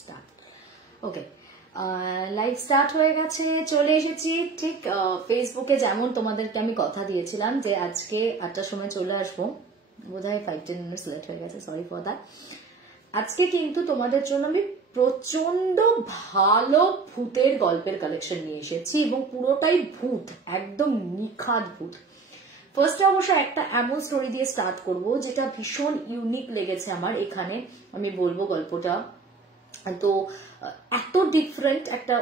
Start. ওকে, live start হয়ে গেছে, চলে এসেছি ঠিক ফেসবুকে। যেমন তোমাদেরকে আমি কথা দিয়েছিলাম যে আজকে 8টার সময় চলে আসবো, বোধহয় 5-10 মিনিটস লেট হয়ে গেছে, সরি ফর দ্যাট। আজকে কিন্তু তোমাদের জন্য আমি প্রচন্ড ভালো ভূতের গল্পের কালেকশন নিয়ে এসেছি এবং পুরোটাই ভূত, একদম নিখাদ ভূত। ফার্স্টে অবশ্য একটা এমন স্টোরি দিয়ে স্টার্ট করব যেটা ভীষণ ইউনিক লেগেছে আমার। এখানে আমি বলবো গল্পটা তো এত ডিফারেন্ট একটা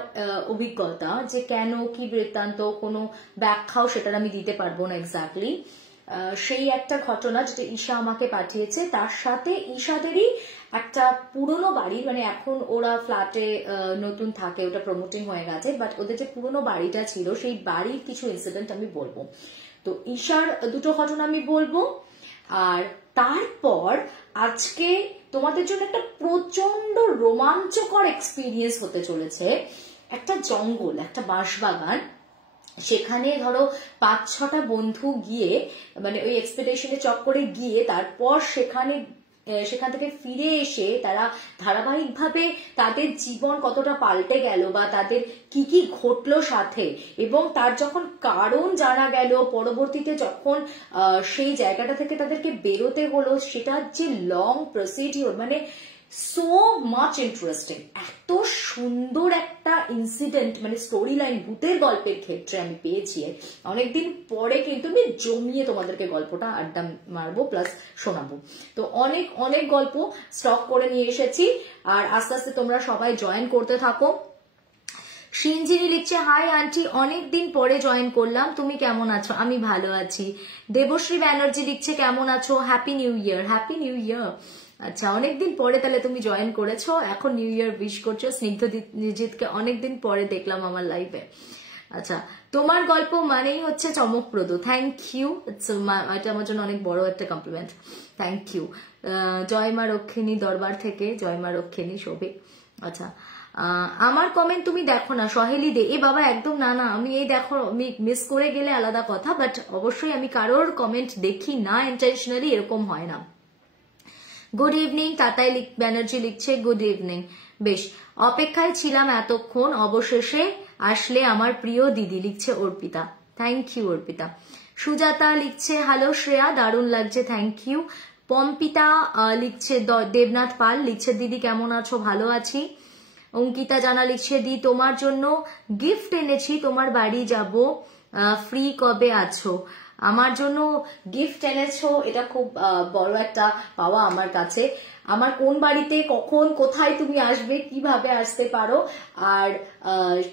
অভিজ্ঞতা যে কেন কি বৃত্তান্ত কোনো ব্যাখ্যাও সেটার আমি দিতে পারবো না এক্স্যাক্টলি। সেই একটা ঘটনা যেটা ঈশা আমাকে পাঠিয়েছে, তার সাথে ঈশাদেরই একটা পুরনো বাড়ি, মানে এখন ওরা ফ্ল্যাটে নতুন থাকে, ওটা প্রমোটিং হয়ে গেছে, বাট ওদের যে পুরনো বাড়িটা ছিল সেই বাড়ির কিছু ইনসিডেন্ট আমি বলবো। তো ঈশার দুটো ঘটনা আমি বলবো, আর তারপর আজকে তোমাদের জন্য একটা প্রচন্ড রোমাঞ্চকর এক্সপিরিয়েন্স হতে চলেছে। একটা জঙ্গল, একটা বাঁশবাগান, সেখানে ধরো 5-6টা বন্ধু গিয়ে, মানে ওই এক্সপেডিশনে চক্করে গিয়ে তারপর সেখান থেকে ফিরে এসে তারা ধারাবাহিকভাবে তাদের জীবন কতটা পাল্টে গেল বা তাদের কি কি ঘটলো সাথে, এবং তার যখন কারণ জানা গেল, পরবর্তীতে যখন সেই জায়গাটা থেকে তাদেরকে বেরোতে হলো, সেটার যে লং প্রসিডিওর, মানে সো মাচ ইন্টারেস্টিং। এত সুন্দর একটা ইনসিডেন্ট, মানে স্টোরি লাইন ভূতের গল্পের ক্ষেত্রে আমি পেয়েছি অনেকদিন পরে। কিন্তু আমি জমিয়ে তোমাদেরকে গল্পটা আড্ডা মারবো প্লাস শোনাবো। তো অনেক অনেক গল্প স্টক করে নিয়ে এসেছি, আর আস্তে আস্তে তোমরা সবাই জয়েন করতে থাকো। সিনজিনি লিখছে, হাই আন্টি, অনেকদিন পরে জয়েন করলাম, তুমি কেমন আছো? আমি ভালো আছি। দেবশ্রী ব্যানার্জি লিখছে, কেমন আছো? Happy new year. Happy new year. আচ্ছা, অনেকদিন পরে তাহলে তুমি জয়েন করেছো, এখন নিউ ইয়ার উইশ করছো। স্নিগ্ধজিৎকে অনেকদিন পরে দেখলাম আমার লাইভে। আচ্ছা, তোমার গল্প মানেই হচ্ছে চমকপ্রদ। থ্যাংক ইউ, এটা আমার জন্য অনেক বড় একটা কমপ্লিমেন্ট, থ্যাংক ইউ। জয় মা রক্ষিণী দরবার থেকে, জয় মা রক্ষিণী শোভিক। আচ্ছা, আমার কমেন্ট তুমি দেখো না সহেলি দে? এ বাবা একদম না, আমি এই দেখো, আমি মিস করে গেলে আলাদা কথা, বাট অবশ্যই আমি কারোর কমেন্ট দেখি না ইন্টেনশনালি, এরকম হয় না। গুড ইভিনিং তাতাই ব্যানার্জি লিখছে, গুড ইভিনিং। বেশ, অপেক্ষায় ছিলাম এতক্ষণ, অবশেষে আসলে আমার প্রিয় দিদি, লিখছে অর্পিতা। Thank you Arpita. সুজাতা লিখছে, হ্যালো শ্রেয়া, দারুণ লাগছে, থ্যাংক ইউ। পম্পিতা লিখছে, দেবনাথ পাল লিখছে, দিদি কেমন আছো? ভালো আছি। অঙ্কিতা জানা লিখছে, দি তোমার জন্য গিফট এনেছি, তোমার বাড়ি যাব, ফ্রি কবে আছো? আমার জন্য গিফট এনেছো, এটা খুব বড় একটা পাওয়া আমার কাছে। আমার কোন বাড়িতে কখন কোথায় তুমি আসবে, কিভাবে আসতে পারো আর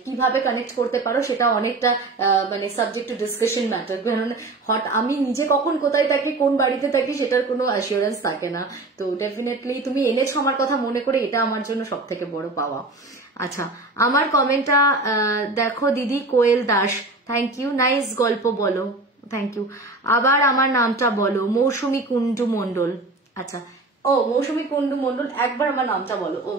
কিভাবে কানেক্ট করতে পারো, সেটা অনেকটা মানে সাবজেক্ট টু ডিসকাশন ম্যাটার। কারণ আমি নিজে কখন কোথায় থাকি, কোন বাড়িতে থাকি, সেটার কোনো অ্যাসিওরেন্স থাকে না। তো ডেফিনেটলি তুমি এনেছো আমার কথা মনে করে, এটা আমার জন্য সব থেকে বড় পাওয়া। আচ্ছা, আমার কমেন্টটা দেখো দিদি, কোয়েল দাস, থ্যাংক ইউ, নাইস গল্প বলো, থ্যাংক ইউ। আবার আমার নামটা বলো, মৌসুমী কুন্ডু মন্ডল। আচ্ছা, ও মৌসুমী কুন্ডু মন্ডল, একবার আমার নামটা বলো। ও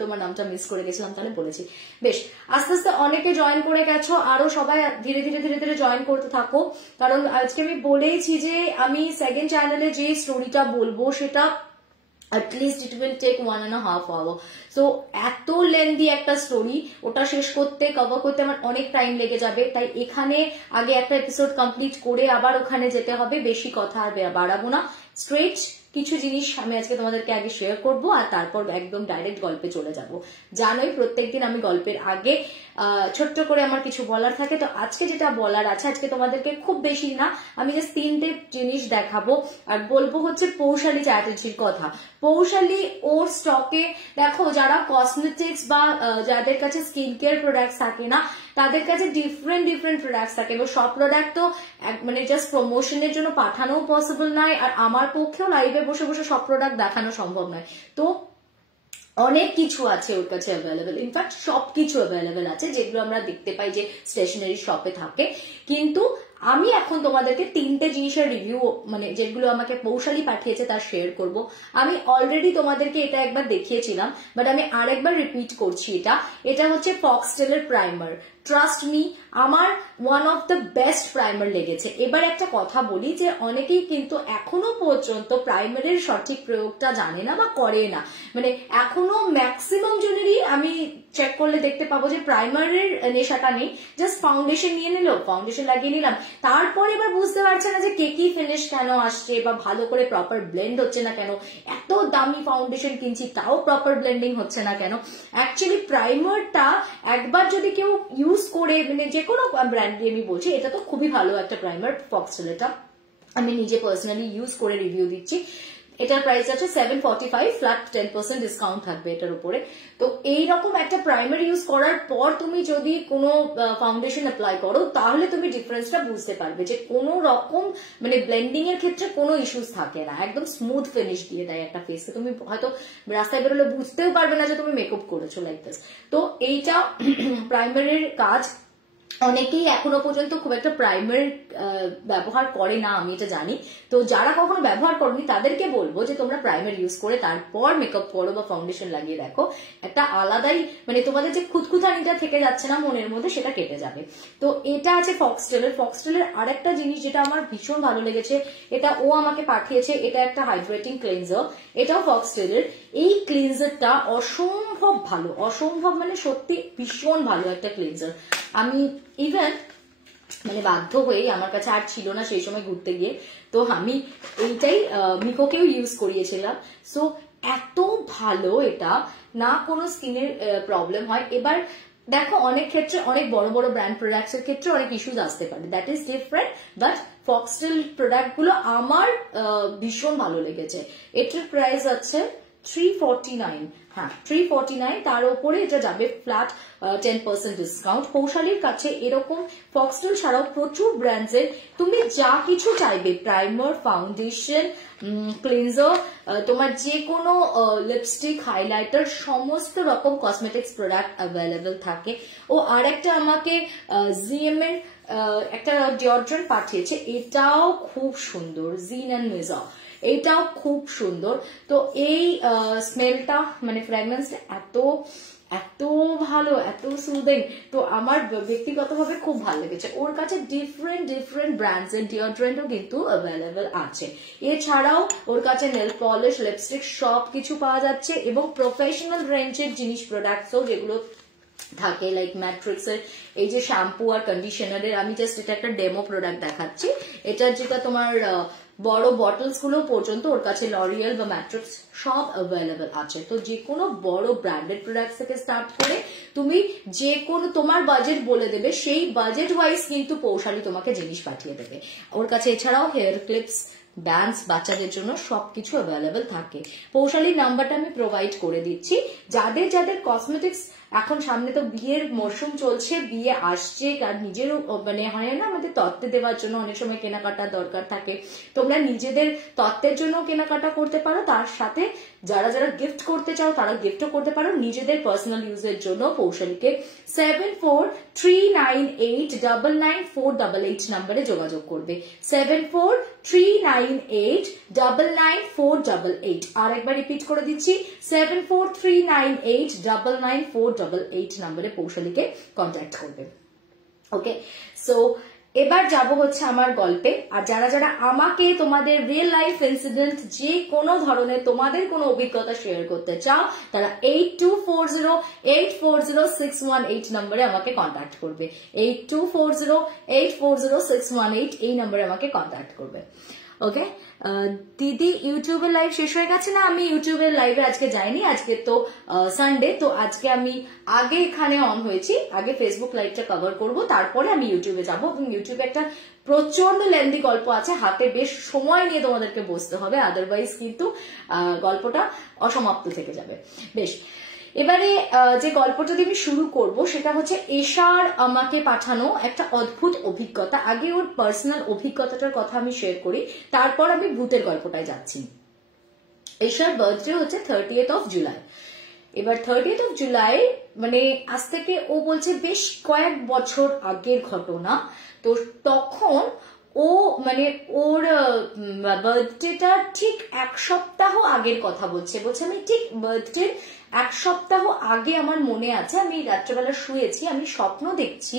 তোমার নামটা মিস করে গেছিলাম, তাহলে বলেছি। বেশ, আস্তে আস্তে অনেকে জয়েন করে গেছো, আরো সবাই ধীরে ধীরে ধীরে ধীরে জয়েন করতে থাকো। কারণ আজকে আমি বলেইছি যে আমি সেকেন্ড চ্যানেলে যে স্টোরিটা বলবো সেটা at least it will take 1.5 hours. So এত লেন্দি একটা স্টোরি, ওটা শেষ করতে, কভার করতে আমার অনেক টাইম লেগে যাবে। তাই এখানে আগে একটা এপিসোড কমপ্লিট করে আবার ওখানে যেতে হবে। বেশি কথা আর বাড়াবো না, স্ট্রেট কিছু জিনিস আমি আজকে তোমাদেরকে আগে শেয়ার করব, আর তারপর একদম ডাইরেক্ট গল্পে চলে যাব। জানোই প্রত্যেকদিন আমি গল্পের আগে ছোট্ট করে আমার কিছু বলার থাকে। তো আজকে যেটা বলার আছে, আজকে তোমাদেরকে খুব বেশি না, আমি জাস্ট 3টে জিনিস দেখাবো আর বলবো হচ্ছে পৌশালী চ্যাটার্জির কথা। পৌশালী ওর স্টকে দেখো, যারা কসমেটিক্স বা যাদের কাছে স্কিন কেয়ার প্রোডাক্টস থাকে না, তাদের কাছে ডিফারেন্ট প্রোডাক্টস থাকে, এবং সব প্রোডাক্ট তো মানে জাস্ট প্রমোশনের জন্য পাঠানো পসিবল নয়, আর আমার পক্ষেও লাইভে বসে বসে সব প্রোডাক্ট দেখানো সম্ভব নয়। তো অনেক কিছু আছে ওর কাছে অ্যাভেলেবেল, ইনফ্যাক্ট সবকিছু অ্যাভেলেবেল আছে যেগুলো আমরা দেখতে পাই যে স্টেশনারি শপে থাকে। কিন্তু আমি এখন তোমাদেরকে 3টে জিনিসের রিভিউ, মানে যেগুলো আমাকে পৌশালী পাঠিয়েছে তার শেয়ার করব। আমি অলরেডি তোমাদেরকে এটা একবার দেখিয়েছিলাম, বাট আমি আরেকবার রিপিট করছি। এটা হচ্ছে ফক্সটেলের প্রাইমার। ট্রাস্ট মি আমার one of the best primer লেগেছে। এবার একটা কথা বলি যে অনেকেই কিন্তু এখনো পর্যন্ত প্রাইমারের সঠিক প্রয়োগটা জানে না বা করে না, মানে এখনো ম্যাক্সিমাম জনেরই আমি চেক করলে দেখতে পাবো যে প্রাইমারের নেশাটা নেই, জাস্ট ফাউন্ডেশন নিয়ে নিল, ফাউন্ডেশন লাগিয়ে নিলাম, তারপর এবার বুঝতে পারছে না যে কেকি ফিনিশ কেন আসছে বা ভালো করে প্রপার ব্লেন্ড হচ্ছে না কেন, এত দামি ফাউন্ডেশন কিনছি তাও প্রপার ব্লেন্ডিং হচ্ছে না কেন। অ্যাকচুয়ালি প্রাইমারটা একবার যদি কেউ ইউজ করে, মানে যে কোনো ব্র্যান্ড আমি বলছি, এটা তো খুবই ভালো একটা প্রাইমার ফক্সটেল, এটা আমি নিজে পার্সোনালি ইউজ করে রিভিউ দিচ্ছি। এটার প্রাইস আছে 745, ফ্ল্যাট 10% ডিসকাউন্ট থাকবে এটার উপরে। তো এইরকম একটা প্রাইমার ইউজ করার পর তুমি যদি কোনো ফাউন্ডেশন অ্যাপ্লাই করো তাহলে তুমি ডিফারেন্সটা বুঝতে পারবে যে কোনো রকম মানে ব্লেন্ডিং এর ক্ষেত্রে কোনো ইস্যুস থাকে না, একদম স্মুথ ফিনিশ দিয়ে দেয় একটা ফেসে। তুমি হয়তো রাস্তায় বেরোলে বুঝতেও পারবে না যে তুমি মেকআপ করেছো লাইক দিস। তো এইটা প্রাইমারের কাজ। অনেকেই এখনো পর্যন্ত খুব একটা প্রাইমার ব্যবহার করে না, আমি এটা জানি। তো যারা কখনো ব্যবহার করনি তাদেরকে বলবো যে তোমরা প্রাইমার ইউজ করে তারপর মেকআপ করো বা ফাউন্ডেশন লাগিয়ে দেখো, একটা আলাদাই মানে তোমাদের যে খুঁতখুঁতানিটা থেকে যাচ্ছে না মনের মধ্যে সেটা কেটে যাবে। তো এটা আছে ফক্সটেলের। ফক্সটেলের আরেকটা জিনিস যেটা আমার ভীষণ ভালো লেগেছে, এটা ও আমাকে পাঠিয়েছে, এটা একটা হাইড্রেটিং ক্লিনজার, এটাও ফক্সটেলের। এই ক্লিনজারটা অসম্ভব ভালো, অসম্ভব মানে সত্যি ভীষণ ভালো একটা ক্লিনজার। আমি ইভেন মানে বাধ্য হয়েই, আমার কাছে আর ছিল না সেই সময় ঘুরতে গিয়ে, তো আমি এইটাই মিকোকেও ইউজ করিয়েছিলাম। সো এত ভালো এটা, না কোনো স্কিনের প্রবলেম হয়। এবার দেখো অনেক ক্ষেত্রে অনেক বড় বড় ব্র্যান্ড প্রোডাক্টস এর ক্ষেত্রে অনেক ইস্যুস আসতে পারে, that is different, but foxtail product গুলো আমার ভীষণ ভালো লেগেছে। এটার প্রাইস আছে 349, হ্যাঁ 349, তার উপরে এটা যাবে ফ্ল্যাট 10% ডিসকাউন্ট। পৌশালীর কাছে এরকম ফক্সটেল ছাড়াও প্রচুর ব্র্যান্ডসের তুমি যা কিছু চাইবে, প্রাইমার, ফাউন্ডেশন, ক্লিনজার, তোমার যে কোনো লিপস্টিক, হাইলাইটার, সমস্ত রকম কসমেটিক্স প্রোডাক্ট অ্যাভেলেবেল থাকে। ও আর একটা আমাকে জিএম এর একটা ডিওড্রেন্ট পাঠিয়েছে, এটাও খুব সুন্দর, জিন অ্যান্ড মিজা, এটাও খুব সুন্দর। তো এই স্মেলটা মানে ফ্র্যাগরেন্সটা এত এত ভালো, এত সুদিং, তো আমার ব্যক্তিগতভাবে খুব ভালো লেগেছে। ওর কাছে ডিফারেন্ট ডিফারেন্ট ব্র্যান্ডস এর ডিওড্রেন্টও কিন্তু অ্যাভেলেবেল আছে। এছাড়াও ওর কাছে নেল পলিশ, লিপস্টিক সবকিছু পাওয়া যাচ্ছে, এবং প্রফেশনাল রেঞ্জের জিনিস প্রোডাক্টসও যেগুলো থাকে, লাইক ম্যাট্রিক্সের এই যে শ্যাম্পু আর কন্ডিশনারের, আমি জাস্ট এটা একটা ডেমো প্রোডাক্ট দেখাচ্ছি। এটার যেটা তোমার বড় বটলস গুলো পর্যন্ত ওর কাছে লরিয়াল বা ম্যাট্রিক্স সব অ্যাভেলেবেল আছে। তো যে কোনো বড় ব্র্যান্ডেড প্রোডাক্ট থেকে স্টার্ট করে তুমি যে কোনো তোমার বাজেট বলে দেবে, সেই বাজেট ওয়াইজ কিন্তু পৌশালী তোমাকে জিনিস পাঠিয়ে দেবে ওর কাছে। এছাড়াও হেয়ার ক্লিপস, ব্যান্ডস, বাচ্চাদের জন্য সবকিছু অ্যাভেলেবেল থাকে। পৌশালীর নাম্বারটা আমি প্রোভাইড করে দিচ্ছি। যাদের যাদের কসমেটিক্স, এখন সামনে তো বিয়ের মরশুম চলছে, বিয়ে আসছে, আর নিজেরও মানে হয় না আমাদের তত্ত্বে দেওয়ার জন্য অনেক সময় কেনাকাটার দরকার থাকে, তোমরা নিজেদের তত্ত্বের জন্য কেনাকাটা করতে পারো, তার সাথে যারা যারা গিফট করতে চাও তারা গিফটও করতে পারো, নিজেদের পার্সোনাল ইউজের জন্য পৌশালীকে 7439899488 নাম্বারে যোগাযোগ করবে, 7439899488। আর একবার রিপিট করে দিচ্ছি, 7439899488 নাম্বারে পৌশালীকে কন্ট্যাক্ট করবে। ওকে, সো এবার যাব হচ্ছে আমার গল্পে। আর যারা যারা আমাকে তোমাদের রিয়েল লাইফ ইনসিডেন্ট, যে কোনো ধরনের তোমাদের কোনো অভিজ্ঞতা শেয়ার করতে চাও, তারা 8240840618 নম্বরে আমাকে কন্ট্যাক্ট করবে, 8240840618 এই নম্বরে আমাকে কন্ট্যাক্ট করবে। ওকে, দিদি ইউটিউবের লাইভ শেষ হয়ে গেছে না? আমি ইউটিউবের লাইভে আজকে যাইনি, আজকে তো সানডে, তো আজকে আমি আগে এখানে অন হয়েছি, আগে ফেসবুক লাইভটা কভার করব, তারপরে আমি ইউটিউবে যাব। এবং ইউটিউবে একটা প্রচন্ড লেন্দি গল্প আছে, হাতে বেশ সময় নিয়ে তোমাদেরকে বসতে হবে, আদারওয়াইজ কিন্তু গল্পটা অসমাপ্ত থেকে যাবে। বেশ, এবারে যে গল্পটা দিয়ে আমি শুরু করব সেটা হচ্ছে এশার আমাকে পাঠানো একটা অদ্ভুত অভিজ্ঞতা। আগে ওর পার্সোনাল অভিজ্ঞতাটার কথা আমি শেয়ার করি, তারপর আমি ভূতের গল্পটায় যাচ্ছি। এশার বার্থডে হচ্ছে 30th of July। এবার 30th of July মানে আজ থেকে ও বলছে বেশ কয়েক বছর আগের ঘটনা। তো তখন ও ও মানে ওর বার্থডেটা ঠিক 1 সপ্তাহ আগের কথা বলছে আমি ঠিক বার্থডে 1 সপ্তাহ আগে আমার মনে আছে, আমি রাত্রেবেলা শুয়েছি, আমি স্বপ্ন দেখছি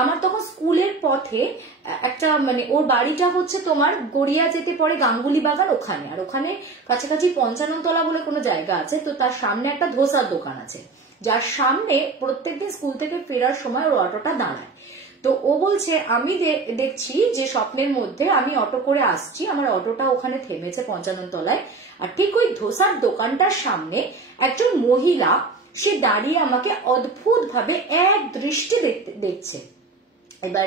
আমার তখন স্কুলের পথে একটা মানে ওর বাড়িটা হচ্ছে তোমার গড়িয়া যেতে পড়ে গাঙ্গুলি বাগান ওখানে, আর ওখানে কাছাকাছি 55 তলা বলে কোনো জায়গা আছে, তো তার সামনে একটা ধোসার দোকান আছে যার সামনে প্রত্যেকদিন স্কুল থেকে ফেরার সময় ওর অটোটা দাঁড়ায়। তো ও বলছে আমি দেখছি যে স্বপ্নের মধ্যে আমি অটো করে আসছি, আমার অটোটা ওখানে থেমেছে 55 তলায়, আর ঠিক ওই ধোসার দোকানটার সামনে একজন মহিলা সে দাঁড়িয়ে আমাকে অদ্ভুত ভাবে এক দৃষ্টি দেখছে। এবার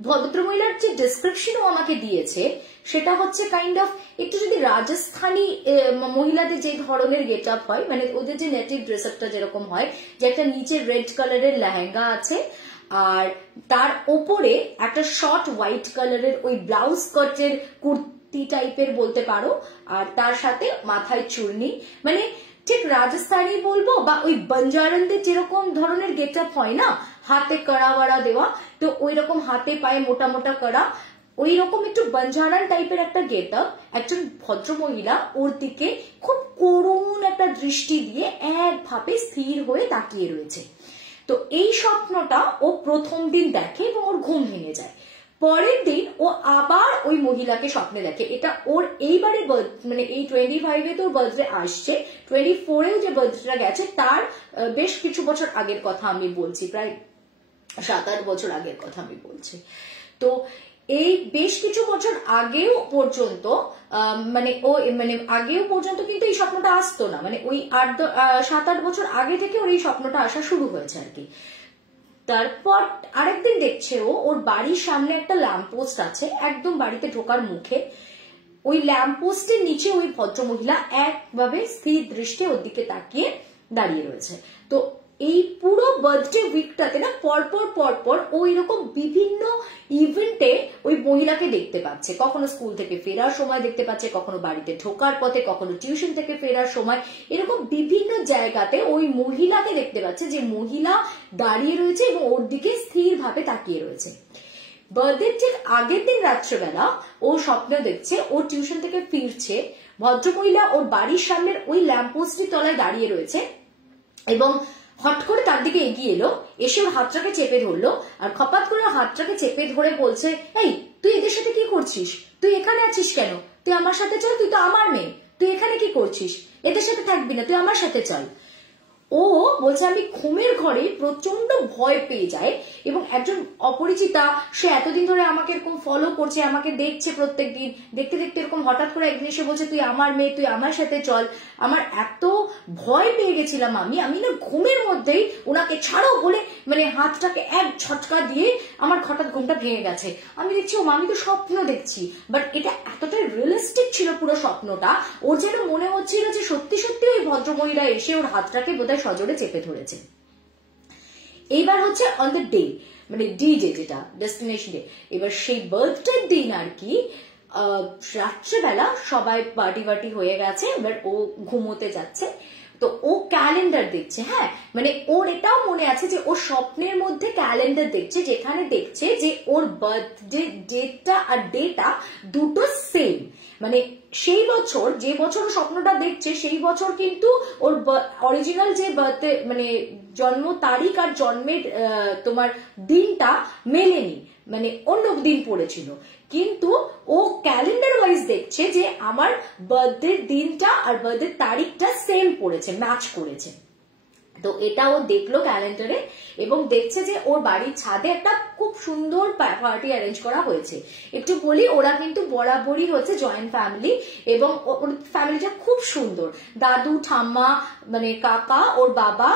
ভদ্রমহিলার যে ডেসক্রিপশন ও আমাকে দিয়েছে সেটা হচ্ছে কাইন্ড অফ একটু যদি রাজস্থানী মহিলাদের যে ধরনের গেট আপ হয়, মানে ওদের যে নেটিভ ড্রেস আপটা যেরকম হয়, যে একটা নিচে রেড কালারের লেহেঙ্গা আছে আর তার ওপরে একটা শর্ট হোয়াইট কালারের ওই ব্লাউজ কাটের কুর্তি টাইপের বলতে পারো, আর তার সাথে মাথায় চুড়নি, মানে ঠিক রাজস্থানী বলবো বা ওই বঞ্জারানদের যেরকম ধরনের গেট আপ হয় না, হাতে কড়া বাড়া দেওয়া, তো ওই রকম হাতে পায়ে মোটা মোটা কড়া, ওই রকম একটু বঞ্জারান টাইপের একটা গেট আপ, একজন ভদ্রমহিলা ওর দিকে খুব করুণ একটা দৃষ্টি দিয়ে একভাবে স্থির হয়ে তাকিয়ে রয়েছে। তো এই স্বপ্নটা ও প্রথম দিন দেখে এবং ওর ঘুম ভেঙে যায়। পরের দিন ও আবার ওই মহিলাকে স্বপ্নে দেখে। এটা ওর এইবারে মানে এই 25-এ তো বার্থডে আসছে, 24-এও যে বার্থডেটা গেছে তার বেশ কিছু বছর আগের কথা আমি বলছি, প্রায় 7-8 বছর আগের কথা আমি বলছি। তো এই বেশ কিছু বছর আগেও পর্যন্ত আগেও পর্যন্ত কিন্তু এই স্বপ্নটা আসতো না, মানে ওই 7-8 বছর আগে থেকে ওর এই স্বপ্নটা আসা শুরু হয়েছে আর কি। তারপর আরেকদিন দেখছে ওর বাড়ির সামনে একটা ল্যাম্পপোস্ট আছে, একদম বাড়িতে ঢোকার মুখে, ওই ল্যাম্পপোস্টের নিচে ওই ভদ্রমহিলা একভাবে স্থির দৃষ্টে ওর দিকে তাকিয়ে দাঁড়িয়ে রয়েছে। তো এই পুরো বার্থডে উইকটাতে না পরপর পরপর ওই রকম বিভিন্ন ইভেন্টে ওই মহিলাকে দেখতে পাচ্ছে, কখনো স্কুল থেকে ফেরার সময় দেখতে পাচ্ছে, কখনো বাড়িতে ঢোকার পথে, কখনো টিউশন থেকে ফেরার সময়, এরকম বিভিন্ন জায়গাতে ওই মহিলাকে দেখতে পাচ্ছে, যে মহিলা দাঁড়িয়ে রয়েছে এবং ওর দিকে স্থিরভাবে তাকিয়ে রয়েছে। বার্থডে ঠিক আগের দিন রাত্রেবেলা ও স্বপ্ন দেখছে ও টিউশন থেকে ফিরছে, ভদ্রমহিলা ওর বাড়ির সামনের ওই ল্যাম্পপোস্টের তলায় দাঁড়িয়ে রয়েছে এবং হট করে তার দিকে এগিয়ে এলো, এসে ওর হাতটাকে চেপে ধরলো, আর খপাত করে হাতটাকে চেপে ধরে বলছে, এই তুই এদের সাথে কি করছিস, তুই এখানে আছিস কেন, তুই আমার সাথে চল, তুই তো আমার মেয়ে, তুই এখানে কি করছিস, এদের সাথে থাকবি না, তুই আমার সাথে চল। ও বলছে আমি ঘুমের ঘরে প্রচন্ড ভয় পেয়ে যায় এবং একজন অপরিচিতা, সে এতদিন ধরে আমাকে এরকম ফলো করছে, আমাকে দেখছে প্রত্যেকদিন, দেখতে দেখতে এরকম হঠাৎ করে একদিন এসে বলছে তুই আমার মেয়ে, তুই আমার সাথে চল। আমার এত ভয় পেয়ে গেছিলাম আমি না ঘুমের মধ্যেই ওনাকে ছাড়ো বলে মানে হাতটাকে এক ঝটকা দিয়ে আমার হঠাৎ ঘুমটা ভেঙে গেছে। আমি দেখছি ও আমি তো স্বপ্ন দেখছি, বাট এটা এতটাই রিয়েলিস্টিক ছিল পুরো স্বপ্নটা, ওর যেন মনে হচ্ছিল যে সত্যি সত্যি ওই ভদ্রমহিলা এসে ওর হাতটাকে বোধহয় সজোরে চেপে ধরেছে। এইবার হচ্ছে অন দ্য ডে, মানে ডি ডে, যেটা ডেস্টিনেশন ডে। এবার সেই বার্থডে দিন আর কি রাত্রেবেলা সবাই পার্টি হয়ে গেছে, এবার ও ঘুমোতে যাচ্ছে, তো ও ক্যালেন্ডার দেখছে। হ্যাঁ, মানে ওর এটাও মনে আছে যে ও স্বপ্নের মধ্যে ক্যালেন্ডার দেখছে, যেখানে দেখছে যে ওর বার্থডে ডেটটা আর ডেটা দুটো সেম, মানে সেই বছর যে বছর স্বপ্নটা দেখছে সেই বছর কিন্তু ওর অরিজিনাল যে বার্থডে মানে জন্ম তারিখ আর জন্মের তোমার দিনটা মেলেনি, মানে অন্য দিন পড়েছিল, কিন্তু ও ক্যালেন্ডার ওয়াইজ দেখছে যে আমার বার্থডে দিনটা আর বার্থডে তারিখটা সেম পড়েছে, ম্যাচ করেছে। তো এটা ও দেখলো ক্যালেন্ডারে এবং দেখছে যে ওর বাড়ির ছাদে একটা খুব সুন্দর পার্টি অ্যারেঞ্জ করা হয়েছে। একটু বলি, ওরা কিন্তু বরাবরই হচ্ছে জয়েন্ট ফ্যামিলি এবং ওর ফ্যামিলিটা খুব সুন্দর, দাদু ঠাম্মা মানে কাকা, ওর বাবা,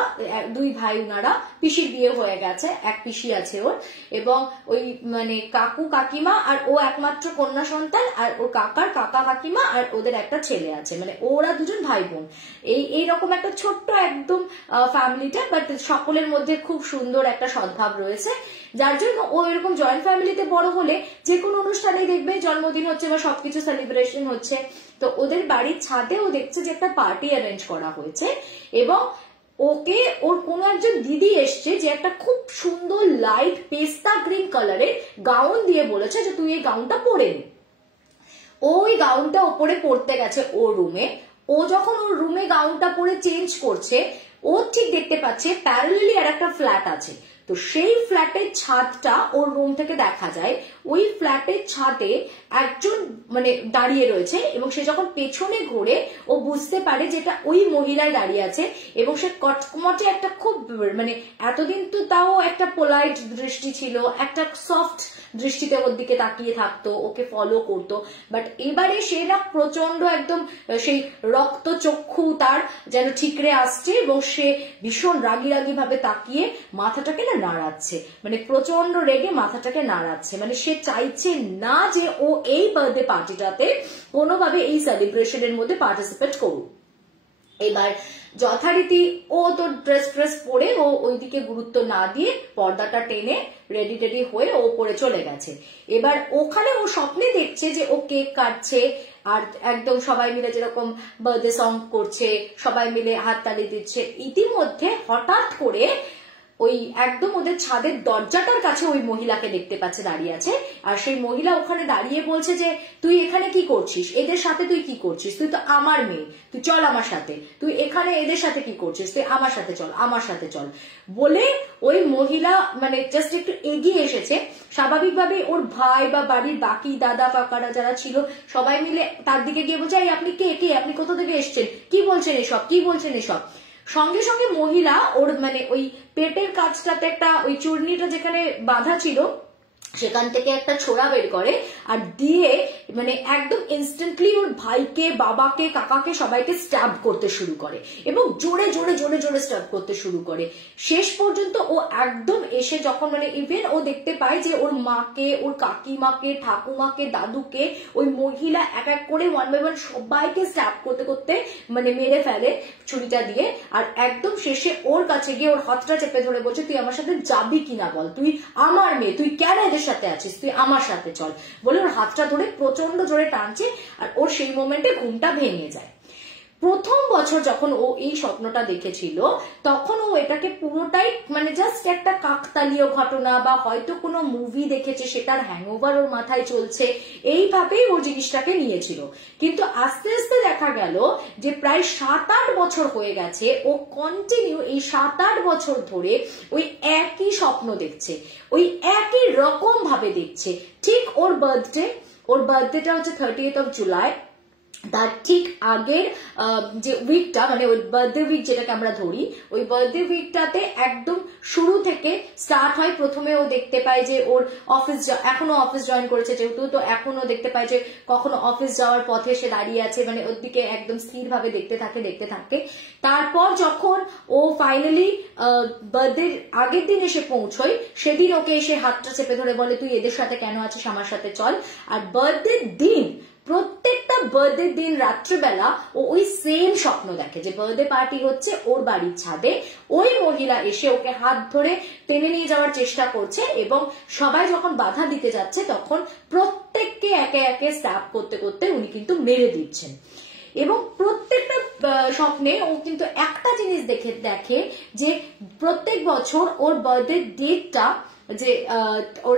2 ভাই, ওনারা, পিসির বিয়ে হয়ে গেছে, এক পিসি আছে ওর, এবং ওই মানে কাকু কাকিমা আর ও একমাত্র কন্যা সন্তান, আর ওর কাকার কাকা কাকিমা আর ওদের একটা ছেলে আছে, মানে ওরা দুজন ভাই বোন। এইরকম একটা ছোট্ট একদম ফ্যামিলিটা, বাট সকলের মধ্যে খুব সুন্দর একটা সদ্ভাব রয়েছে, যার জন্য ও এরকম জয়েন্ট ফ্যামিলিতে বড় হলে যে কোনো অনুষ্ঠানেই দেখবে জন্মদিন হচ্ছে বা সবকিছু সেলিব্রেশন হচ্ছে, তো ওদের বাড়ির ছাদে ও দেখছে যে একটা পার্টি অ্যারেঞ্জ করা হয়েছে এবং ওকে ওর কোন একজন দিদি এসছে যে একটা খুব সুন্দর লাইট পেস্তা গ্রিন কালারের গাউন দিয়ে বলেছে যে তুই এই গাউনটা পরে নে। ওই গাউনটা ওপরে পড়তে গেছে ওর রুমে। ও যখন ওর রুমে গাউনটা পরে চেঞ্জ করছে, ও ঠিক দেখতে পাচ্ছে প্যারালালি আর একটা ফ্ল্যাট আছে। তো সেই ফ্ল্যাটের ছাদটা ওর রুম থেকে দেখা যায়। ওই ফ্ল্যাটের ছাদে একজন মানে দাঁড়িয়ে রয়েছে, এবং সে যখন পেছনে ঘুরে ও বুঝতে পারে যে এটা ওই মহিলাই দাঁড়িয়ে আছে, এবং সে কটমটে একটা খুব মানে এতদিন তো তাও একটা পোলাইট দৃষ্টি ছিল, একটা সফট দৃষ্টিতে ওর দিকে তাকিয়ে থাকতো, ওকে ফলো করতো। বাট এবারে সে না প্রচন্ড একদম সেই রক্ত চক্ষু তার যেন ঠিকরে আসছে, এবং সে ভীষণ রাগি রাগি ভাবে তাকিয়ে মাথাটাকে না নাড়াচ্ছে, মানে প্রচন্ড রেগে মাথাটাকে নাড়াচ্ছে। মানে সে চাইছে না যে ও এই বার্থডে পার্টিটাতে কোনোভাবে এই সেলিব্রেশনের মধ্যে পার্টিসিপেট করুক। এবার যথারীতি ও তো ড্রেস পরে ও ওইদিকে গুরুত্ব না দিয়ে পর্দাটা টেনে রেডি টেডি হয়ে ও পরে চলে গেছে। এবার ওখানে ও স্বপ্নে দেখছে যে ও কেক কাটছে, আর একদম সবাই মিলে যেরকম বার্থডে সং করছে, সবাই মিলে হাততালি দিচ্ছে। ইতিমধ্যে হঠাৎ করে ওই একদম ওদের ছাদের দরজাটার কাছে ওই মহিলাকে দেখতে পাচ্ছে দাঁড়িয়ে আছে। আর সেই মহিলা ওখানে দাঁড়িয়ে বলছে যে তুই এখানে কি করছিস, এদের সাথে তুই কি করছিস, তুই তো আমার মেয়ে, তুই চল আমার সাথে, তুই এখানে এদের সাথে কি করছিস, তুই আমার সাথে চল, আমার সাথে চল বলে ওই মহিলা মানে জাস্ট একটু এগিয়ে এসেছে। স্বাভাবিকভাবে ওর ভাই বা বাড়ির বাকি দাদা কাকারা যারা ছিল সবাই মিলে তার দিকে গিয়ে বলছে এই আপনি কে, কে আপনি কোথা থেকে এসছেন, কি বলছেন এসব, কি বলছেন এসব। সঙ্গে সঙ্গে মহিলা ওর মানে ওই পেটের কাছটাতে একটা ওই চূর্ণিটা যেখানে বাঁধা ছিল সেখান থেকে একটা ছোড়া বের করে আর দিয়ে মানে একদম ইনস্ট্যান্টলি ওর ভাইকে, বাবাকে, কাকাকে সবাইকে স্ট্যাব করতে শুরু করে, এবং জোরে জোরে জোরে জোরে স্ট্যাব করতে শুরু করে। শেষ পর্যন্ত ও একদম এসে যখন মানে ইভেন ও দেখতে পায় যে ওর মাকে, ওর কাকিমাকে, ঠাকুমাকে, দাদুকে ওই মহিলা এক এক করে ওয়ান বাই ওয়ান সবাইকে স্ট্যাব করতে করতে মানে মেরে ফেলে ছুরিটা দিয়ে। আর একদম শেষে ওর কাছে গিয়ে ওর হাতটা চেপে ধরে বলছে তুই আমার সাথে যাবি কিনা বল, তুই আমার মেয়ে, তুই কেন এদের সাথে আছিস, তুই আমার সাথে চল বলে ওর হাতটা ধরে প্রচন্ড জোরে টানছে। আর ওর সেই মোমেন্টে ঘুমটা ভেঙে যায়। প্রথম বছর যখন ও এই স্বপ্নটা দেখেছিল তখন ও এটাকে পুরোটাই মানে জাস্ট একটা কাকতালীয় ঘটনা বা হয়তো কোনো মুভি দেখেছে সেটার হ্যাংওভার ওর মাথায় চলছে, এইভাবেই ও জিনিসটাকে নিয়েছিল। কিন্তু আস্তে আস্তে দেখা গেল যে প্রায় 7-8 বছর হয়ে গেছে ও কন্টিনিউ এই 7-8 বছর ধরে ওই একই স্বপ্ন দেখছে, ওই একই রকম ভাবে দেখছে। ঠিক ওর বার্থডেটা হচ্ছে 30th of July, তার ঠিক আগের যে উইকটা মানে ওই বার্থডে উইক যেটাকে আমরা ধরি, ওই বার্থডে উইকটাতে একদম শুরু থেকে স্টার্ট হয়। প্রথমে ও দেখতে পায় যে ওর এখনো অফিস জয়েন করেছে যেহেতু, তো এখনো দেখতে পায় যে কখনো অফিস যাওয়ার পথে সে দাঁড়িয়ে আছে, মানে ওর দিকে একদম স্থির ভাবে দেখতে থাকে। তারপর যখন ও ফাইনালি বার্থডে আগের দিন এসে পৌঁছয়, সেদিন ওকে এসে হাতটা চেপে ধরে বলে তুই এদের সাথে কেন আছিস, আমার সাথে চল। আর বার্থডে দিন প্রত্যেকটা বার্থডে দিন রাত্রেবেলা ও ওই সেম স্বপ্ন দেখে যে বার্থডে পার্টি হচ্ছে ওর বাড়ির ছাদে, ওই মহিলা এসে ওকে হাত ধরে টেনে নিয়ে যাওয়ার চেষ্টা করছে, এবং সবাই যখন বাধা দিতে যাচ্ছে তখন প্রত্যেককে একে একে স্ট্যাব করতে করতে উনি কিন্তু মেরে দিচ্ছেন। এবং প্রত্যেকটা স্বপ্নে ও কিন্তু একটা জিনিস দেখে যে প্রত্যেক বছর ওর বার্থডে ডেটটা যে ওর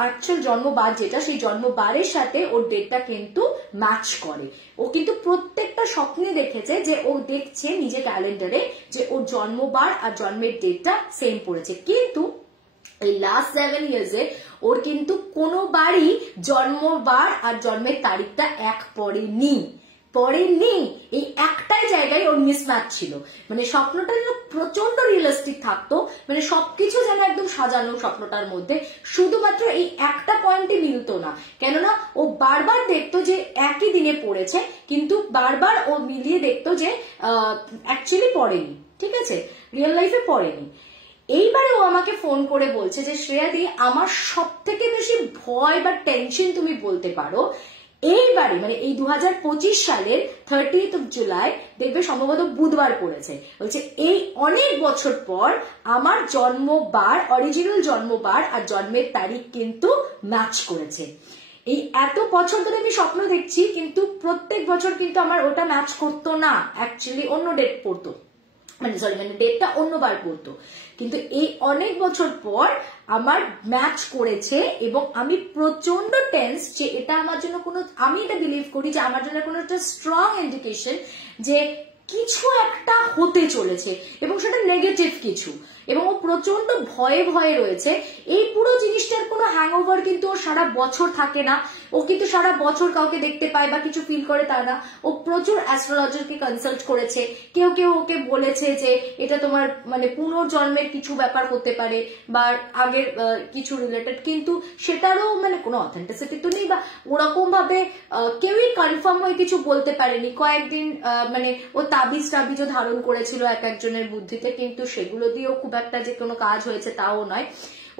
অ্যাকচুয়াল জন্মবার যেটা, সেই জন্মবারের সাথে ওর ডেটটা কিন্তু ম্যাচ করে। ও কিন্তু প্রত্যেকটা স্বপ্নে দেখেছে যে ও দেখছে নিজের ক্যালেন্ডারে যে ওর জন্মবার আর জন্মের ডেটটা সেম পড়েছে, কিন্তু এই লাস্ট 7 ইয়ার্সে ওর কিন্তু কোনোবারই জন্মবার আর জন্মের তারিখটা এক পড়েনি। এই একটাই জায়গায় ওর মিসম্যাচ ছিল। মানে স্বপ্নটা যেন প্রচন্ড রিয়েলিস্টিক থাকতো, মানে সবকিছু যেন একদম সাজানো স্বপ্নটার মধ্যে, শুধুমাত্র এই একটা পয়েন্টে মিলতো না। কেননা ও বারবার দেখতো যে একই দিনে পড়েছে, কিন্তু বারবার ও মিলিয়ে দেখতো যে অ্যাকচুয়ালি পড়েনি, ঠিক আছে, রিয়েল লাইফে পড়েনি। এইবারে ও আমাকে ফোন করে বলছে যে শ্রেয়াদি আমার সব থেকে বেশি ভয় বা টেনশন তুমি বলতে পারো এইবারে, মানে এই 2025 সালের 30th of July দেখবে সম্ভবত বুধবার পড়েছে। বলছে এই অনেক বছর পর আমার জন্মবার, অরিজিনাল জন্মবার আর জন্মের তারিখ কিন্তু ম্যাচ করেছে। এই এত বছর ধরে আমি স্বপ্ন দেখছি, কিন্তু প্রত্যেক বছর কিন্তু আমার ওটা ম্যাচ করতো না, অ্যাকচুয়ালি অন্য ডেট পড়তো। মানে সরি মানে ডেটটা অন্যবার পড়তো, কিন্তু এই অনেক বছর পর আমার ম্যাচ করেছে এবং আমি প্রচন্ড টেন্স যে এটা আমার জন্য কোনো, আমি এটা বিলিভ করি যে আমার জন্য কোনো একটা স্ট্রং ইন্ডিকেশন যে কিছু একটা হতে চলেছে এবং সেটা নেগেটিভ কিছু, এবং ও প্রচন্ড ভয়ে ভয়ে রয়েছে। এই পুরো জিনিসটার কোনো হ্যাংওভার কিন্তু ও সারা বছর থাকে না, ও কিন্তু সারা বছর কাউকে দেখতে পায় বা কিছু ফিল করে তা না। ও প্রচুর অ্যাস্ট্রোলজারকে কনসাল্ট করেছে, কেউ কেউ ওকে বলেছে যে এটা তোমার মানে পুনর্জন্মের কিছু ব্যাপার হতে পারে বা আগের কিছু রিলেটেড, কিন্তু সেটারও মানে কোনো অথেন্টিসিটি তো নেই বা ওরকম ভাবে কেউই কনফার্ম হয়ে কিছু বলতে পারেনি। কয়েকদিন মানে ও তাবিজ টাবিজও ধারণ করেছিল এক একজনের বুদ্ধিতে, কিন্তু সেগুলো দিয়েও খুব একটা যে কোনো কাজ হয়েছে তাও নয়।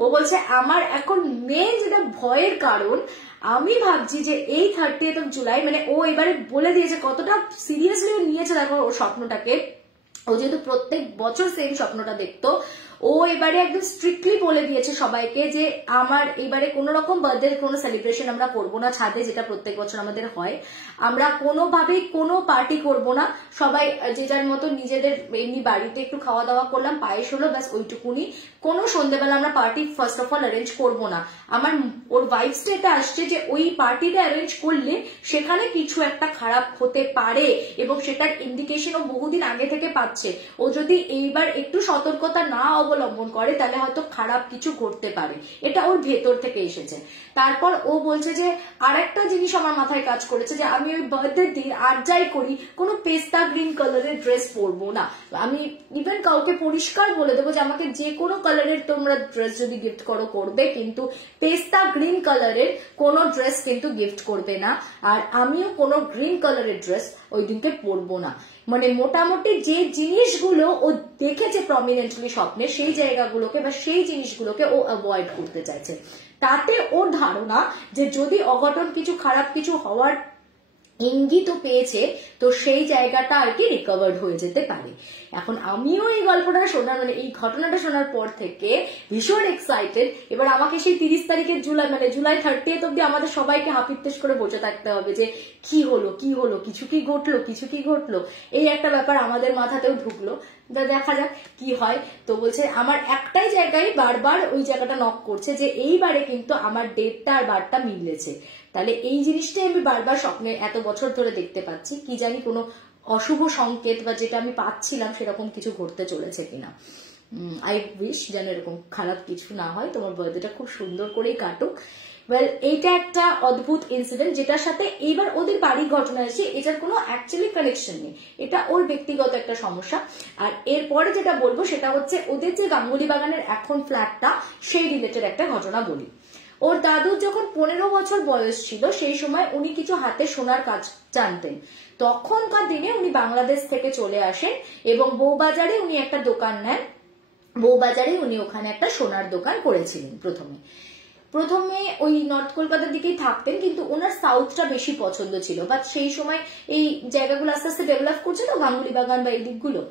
ও বলছে আমার এখন মেন যেটা ভয়ের কারণ, আমি ভাবছি যে এই 30th of July মানে ও এবারে বলে দিয়েছে কতটা সিরিয়াসলি নিয়েছে দেখো ওর স্বপ্নটাকে। ও যেহেতু প্রত্যেক বছর সেম স্বপ্নটা দেখতো, ও এবারে একদম স্ট্রিক্টলি বলে দিয়েছে সবাইকে যে আমার এবারে কোন রকম বার্থডে কোনো সেলিব্রেশন আমরা করবো না ছাদে, যেটা প্রত্যেক বছর আমাদের হয়। আমরা কোনোভাবেই কোনো পার্টি করব না, সবাই যে যার মতো নিজেদের এমনি বাড়িতে একটু খাওয়া দাওয়া করলাম, পায়েস হলো, ব্যাস ওইটুকুনি। কোনো সন্ধ্যেবেলা আমরা party first of all arrange করবো না। আমার ওর ভাইবসটা এটা আসছে যে ওই পার্টিটা অ্যারেঞ্জ করলে সেখানে কিছু একটা খারাপ হতে পারে এবং সেটার ইন্ডিকেশন ও বহুদিন আগে থেকে পাচ্ছে। ও যদি এইবার একটু সতর্কতা না অবলম্বন করে তাহলে হয়তো খারাপ কিছু ঘটতে পারে, এটা ওর ভেতর থেকে এসেছে। তারপর ও বলছে যে আরেকটা জিনিস আমার মাথায় কাজ করেছে যে আমি ওই বার্থডে দিন আর যাই করি কোনো পেস্তা গ্রিন কালারের ড্রেস পরবো না। আমি ইভেন কাউকে পরিষ্কার বলে দেবো যে আমাকে যে কোনো কালারের তোমরা ড্রেস যদি গিফট করো করবে, কিন্তু পেস্তা গ্রিন কালারের কোনো ড্রেস কিন্তু গিফট করবে না। আর আমিও কোনো গ্রিন কালারের ড্রেস ওই দিনকে পরবো না। মানে মোটামুটি যে জিনিসগুলো ও দেখেছে প্রমিনেন্টলি স্বপ্নে, সেই জায়গাগুলোকে বা সেই জিনিসগুলোকে ও অ্যাভয়েড করতে চাইছে। তাতে ওর ধারণা যে যদি অঘটন কিছু খারাপ কিছু হওয়ার ইঙ্গিত পেয়েছে তো সেই জায়গাটা আর কি রিকভার্ড হয়ে যেতে পারে। এখন আমিও এই গল্পটা শোনার মানে এই ঘটনাটা শোনার পর থেকে ভীষণ এক্সাইটেড। এবার আমাকে সেই 30 তারিখের জুলাই মানে জুলাই 30th অব্দি আমাদের সবাইকে হাপিত্তেশ করে বসে থাকতে হবে যে কি হলো কি হলো, কিছু কি ঘটলো কিছু কি ঘটলো, এই একটা ব্যাপার আমাদের মাথাতেও ঢুকলো। দেখা যাক কি হয়। তো বলছে আমার একটাই জায়গায় বারবার ওই জায়গাটা নক করছে যে এইবারে কিন্তু আমার ডেটটা আর বারটা মিলেছে। তাহলে এই জিনিসটাই আমি বারবার স্বপ্নে এত বছর ধরে দেখতে পাচ্ছি, কি জানি কোনো অশুভ সংকেত বা যেটা আমি পাচ্ছিলাম সেরকম কিছু ঘটতে চলেছে কিনা। আই উইশ যেন এরকম খারাপ কিছু না হয়, তোমার বার্থডেটা খুব সুন্দর করেই কাটুক। ওয়েল এইটা একটা অদ্ভুত ইনসিডেন্ট যেটার সাথে এইবার ওদের বাড়ির ঘটনা এসে এটার কোনো অ্যাকচুয়ালি কানেকশন নেই, এটা ওর ব্যক্তিগত একটা সমস্যা। আর এরপরে যেটা বলবো সেটা হচ্ছে ওদের যে গাঙ্গুলি বাগানের এখন ফ্ল্যাটটা সেই রিলেটেড একটা ঘটনা বলি। ওর দাদুর যখন 15 বছর বয়স ছিল সেই সময় উনি কিছু হাতে সোনার কাজ জানতেন। তখনকার দিনে উনি বাংলাদেশ থেকে চলে আসেন এবং বউবাজারে উনি একটা দোকান নেন। বউবাজারে উনি ওখানে একটা সোনার দোকান করেছিলেন। প্রথমে ওই নর্থ কলকাতার দিকেই থাকতেন, কিন্তু ওনার সাউথটা বেশি পছন্দ ছিল। বাট সেই সময় এই জায়গাগুলো আস্তে আস্তে ডেভেলপ করছে তো গাঙ্গুলি বাগান বা এই দিকগুলো,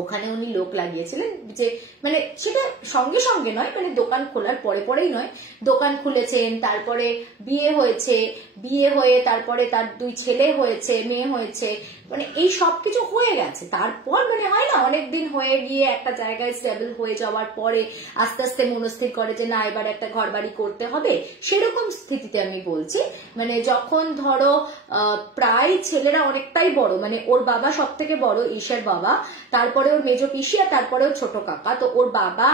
ওখানে উনি লোক লাগিয়েছিলেন যে মানে সেটা সঙ্গে সঙ্গে নয়, মানে দোকান খোলার পরে পরেই নয়, দোকান খুলেছেন, তারপরে বিয়ে হয়েছে, বিয়ে হয়ে তারপরে তার 2 ছেলে হয়েছে, মেয়ে হয়েছে, মানে এই সবকিছু হয়ে গেছে। তারপর মানে হয় না অনেকদিন হয়ে গিয়ে একটা জায়গায় স্টেবল হয়ে যাওয়ার পরে আস্তে আস্তে মনস্থির করে যে না এবার একটা ঘর বাড়ি করতে হবে, সেরকম স্থিতিতে আমি বলছি। মানে যখন ধরো প্রায় ছেলেরা অনেকটাই বড়, মানে ওর বাবা সব থেকে বড়, ঈশার বাবা, তারপরে ওর মেজো পিসি আর তারপরে ওর ছোট কাকা। তো ওর বাবা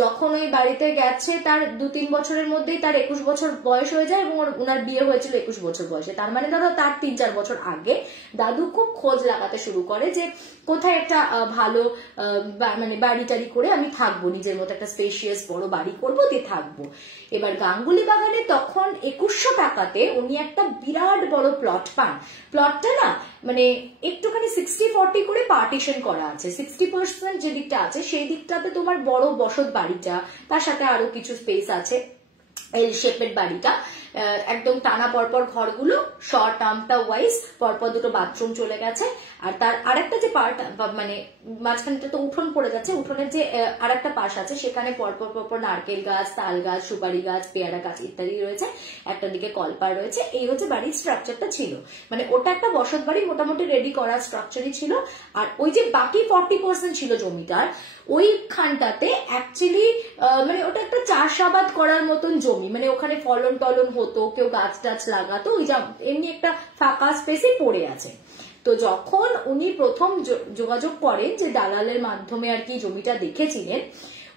যখন ওই বাড়িতে গেছে তার 2-3 বছরের মধ্যেই তার 21 বছর বয়স হয়ে যায় এবং ওনার বিয়ে হয়েছিল 21 বছর বয়সে। তার মানে ধরো তার 3-4 বছর আগে দাদু খুব খোঁজ লাগাতে শুরু করে যে কোথায় একটা ভালো মানে বাড়ি টাড়ি করে আমি থাকবো, নিজের মতো একটা স্পেশিয়াস বড় বাড়ি করবো, দিয়ে থাকবো। এবার গাঙ্গুলি বাগানে তখন 2100 টাকাতে উনি একটা বিরাট বড় প্লট পান। প্লটটা না মানে একটুখানি 60-40 করে পার্টিশন করা আছে। 60% যে দিকটা আছে সেই দিকটাতে তোমার বড় বসত বাড়িটা, তার সাথে আরো কিছু স্পেস আছে, এল শেপের বাড়িটা, একদম টানা পরপর ঘরগুলো, শর্ট টার্মটা ওয়াইজ পরপর দুটো বাথরুম চলে গেছে। আর তার আরেকটা যে পার্ট, মানে মাঝখানটা তো উঠোন পড়ে যাচ্ছে, উঠোনের যে আরেকটা পাশ আছে সেখানে পরপর পরপর নারকেল গাছ, তাল গাছ, সুপারি গাছ, পেয়ারা গাছ ইত্যাদি রয়েছে, একটা দিকে কলপার রয়েছে। এই হচ্ছে বাড়ির স্ট্রাকচারটা ছিল, মানে ওটা একটা বসত বাড়ি মোটামুটি রেডি করা স্ট্রাকচারই ছিল। আর ওই যে বাকি 40% ছিল জমিটার, ওইখানটাতে অ্যাকচুয়ালি মানে ওটা একটা চাষাবাদ করার মতন জমি, মানে ওখানে ফলন টলন হতো, কেউ গাছ টাছ লাগাতো, ওই এমনি একটা ফাঁকা স্পেসে পড়ে আছে। তো যখন উনি প্রথম যোগাযোগ করেন, যে দালালের মাধ্যমে আর কি জমিটা দেখেছিলেন,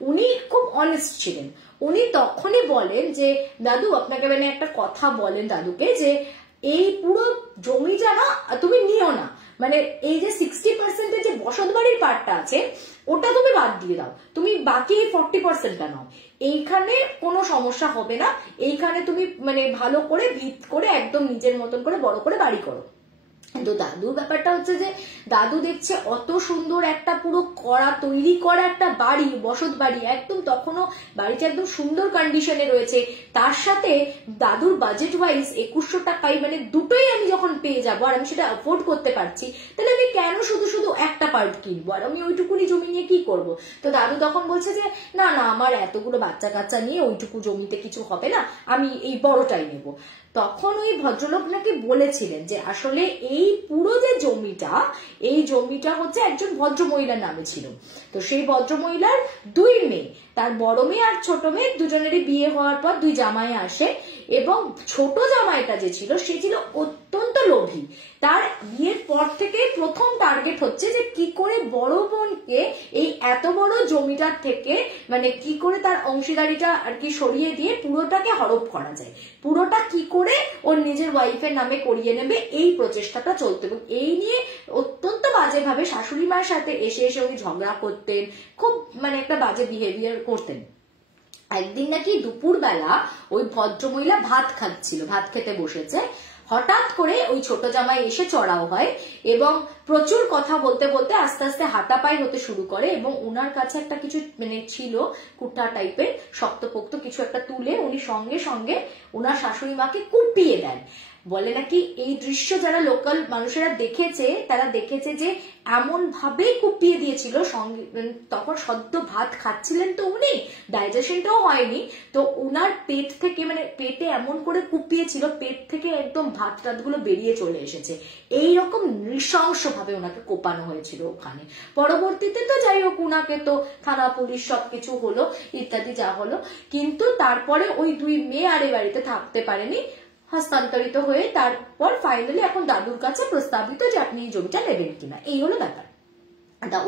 উনি খুব অনেস্ট ছিলেন। উনি তখনই বলেন যে দাদু আপনাকে, মানে একটা কথা বলেন দাদুকে যে এই পুরো জমিটা না তুমি নিও না, মানে এই যে 60% যে বসত বাড়ির পার্টটা আছে ওটা তুমি বাদ দিয়ে দাও, তুমি বাকি 40%টা নাও, এইখানে কোনো সমস্যা হবে না, এইখানে তুমি মানে ভালো করে ভিত করে একদম নিজের মতন করে বড় করে বাড়ি করো। তো দাদুর ব্যাপারটা হচ্ছে যে দাদু দেখছে অত সুন্দর একটা পুরো করা তৈরি করা একটা বাড়ি, বসত বাড়ি, একদম তখনও বাড়িটা একদম সুন্দর কন্ডিশনে রয়েছে, তার সাথে দাদুর বাজেট ওয়াইজ 2100 টাকায় মানে দুটোই আমি যখন পেয়ে যাবো আর আমি সেটা অ্যাফোর্ড করতে পারছি, তাহলে আমি কেন শুধু শুধু একটা পার্ট কিনবো, আর আমি ওইটুকুনি জমি নিয়ে কি করব। তো দাদু তখন বলছে যে না না, আমার এতগুলো বাচ্চা কাচ্চা নিয়ে ওইটুকু জমিতে কিছু হবে না, আমি এই বড়টাই নেব। তখন ওই ভদ্রলোক নাকি বলেছিলেন যে আসলে এই পুরো যে জমিটা, এই জমিটা হচ্ছে একজন ভদ্রমহিলার নামে ছিল। তো সেই ভদ্রমহিলার 2 মেয়ে, তার বড় মেয়ে আর ছোট মেয়ে দুজনেরই বিয়ে হওয়ার পর 2 জামাই আসে, এবং ছোট জামাইটা যে ছিল সে ছিল অত্যন্ত লোভী। তার বিয়ের পর থেকে প্রথম টার্গেট হচ্ছে যে কি করে বড় বোনকে এই এত বড় জমিটার থেকে মানে কি করে তার অংশীদারিটা আর কি সরিয়ে দিয়ে পুরোটাকে হড়প করা যায়, পুরোটা কি করে ওর নিজের ওয়াইফের নামে করিয়ে নেবে, এই প্রচেষ্টাটা চলতো। এবং এই নিয়ে অত্যন্ত বাজেভাবে শাশুড়ি মায়ের সাথে এসে এসে উনি ঝগড়া করতেন, খুব মানে একটা বাজে বিহেভিয়ার করতেন। একদিন নাকি দুপুর বেলা ওই ভদ্রমহিলা ভাত খাচ্ছিল, ভাত খেতে বসেছে, হঠাৎ করে ওই ছোট জামাই এসে চড়াও হয় এবং প্রচুর কথা বলতে বলতে আস্তে আস্তে হাঁটাপাই হতে শুরু করে, এবং ওনার কাছে একটা কিছু মানে ছিল কুঠা টাইপের শক্তপোক্ত কিছু একটা তুলে উনি সঙ্গে সঙ্গে ওনার শাশুড়ি মাকে কুপিয়ে দেন। বলে নাকি এই দৃশ্য যারা লোকাল মানুষেরা দেখেছে তারা দেখেছে যে এমন ভাবেই কুপিয়ে দিয়েছিল, সঙ্গে তখন সদ্য ভাত খাচ্ছিলেন তো উনি, ডাইজেশনটাও হয়নি, তো উনার পেট থেকে মানে পেটে এমন করে কুপিয়েছিল, পেট থেকে একদম ভাত টাতগুলো বেরিয়ে চলে এসেছে, এইরকম নৃশংস ভাবে ওনাকে কোপানো হয়েছিল ওখানে। পরবর্তীতে তো যাই হোক উনাকে তো থানা পুলিশ সবকিছু হলো ইত্যাদি যা হলো, কিন্তু তারপরে ওই 2 মেয়ে আর এই বাড়িতে থাকতে পারেনি, হস্তান্তরিত হয়ে তারপর ফাইনালি এখন দাদুর কাছে প্রস্তাবিত যে আপনি এই জমিটা নেবেন কিনা, এই হলো ব্যাপার।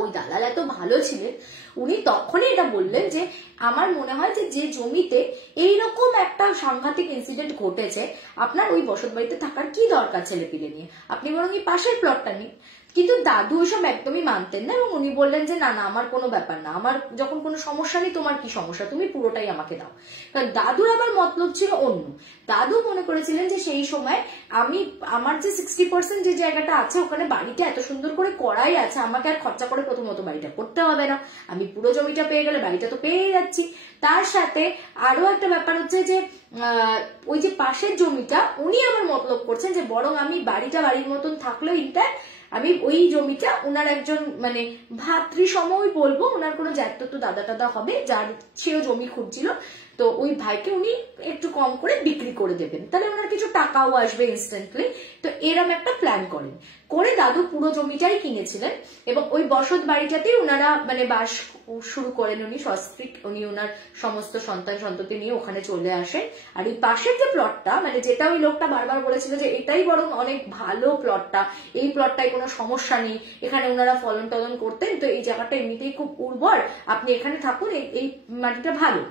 ওই দালাল এত ভালো ছিলেন, উনি তখনই এটা বললেন যে আমার মনে হয় যে যে জমিতে এইরকম একটা সাংঘাতিক ইনসিডেন্ট ঘটেছে, আপনার ওই বসত বাড়িতে থাকার কি দরকার ছেলেপিলে নিয়ে, আপনি বরং এই পাশের প্লটটা নিন। কিন্তু দাদু ওইসব একদমই মানতেন না, এবং উনি বললেন যে না না, আমার কোনো ব্যাপার না, আমার যখন কোনো সমস্যা নেই তোমার কি সমস্যা, তুমি পুরোটাই আমাকে দাও। কারণ দাদুর আবার মতলব ছিল অন্য। দাদু মনে করেছিলেন যে সেই সময় আমি আমার যে 60% যে জায়গাটা আছে ওখানে বাড়িটা এত সুন্দর করে করাই আছে, আমাকে আর খরচা করে প্রথমত বাড়িটা করতে হবে না, আমি পুরো জমিটা পেয়ে গেলে বাড়িটা তো পেয়ে যাচ্ছি। তার সাথে আরো একটা ব্যাপার হচ্ছে যে ওই যে পাশের জমিটা উনি আবার মতলব করছেন যে বরং আমি বাড়িটা বাড়ির মতন থাকলেও ইনট্যাক্ট আমি ওই জমিটা ওনার একজন মানে ভাতৃ সময় বলবো, ওনার কোনো জ্যাঠতো দাদা টাদা হবে যার সেও জমি খুঁজছিল, তো ওই ভাইকে উনি একটু কম করে বিক্রি করে দেবেন, তাহলে ওনার কিছু টাকাও আসবে ইনস্ট্যান্টলি। তো এরম একটা প্ল্যান করেন, করে দাদু পুরো জমিটাই কিনেছিলেন এবং ওই বসত বাড়িটাতেই ওনারা মানে বাস শুরু করেন। উনি সস্ত্রীক, উনি ওনার সমস্ত সন্তান সন্ততি নিয়ে ওখানে চলে আসেন। আর এই পাশের যে প্লটটা মানে যেটা ওই লোকটা বারবার বলেছিল যে এটাই বরং অনেক ভালো প্লটটা, এই প্লটটায় কোনো সমস্যা নেই, এখানে ওনারা ফলন টলন করতেন, তো এই জায়গাটা এমনিতেই খুব উর্বর, আপনি এখানে থাকুন, এই মাটিটা ভালো।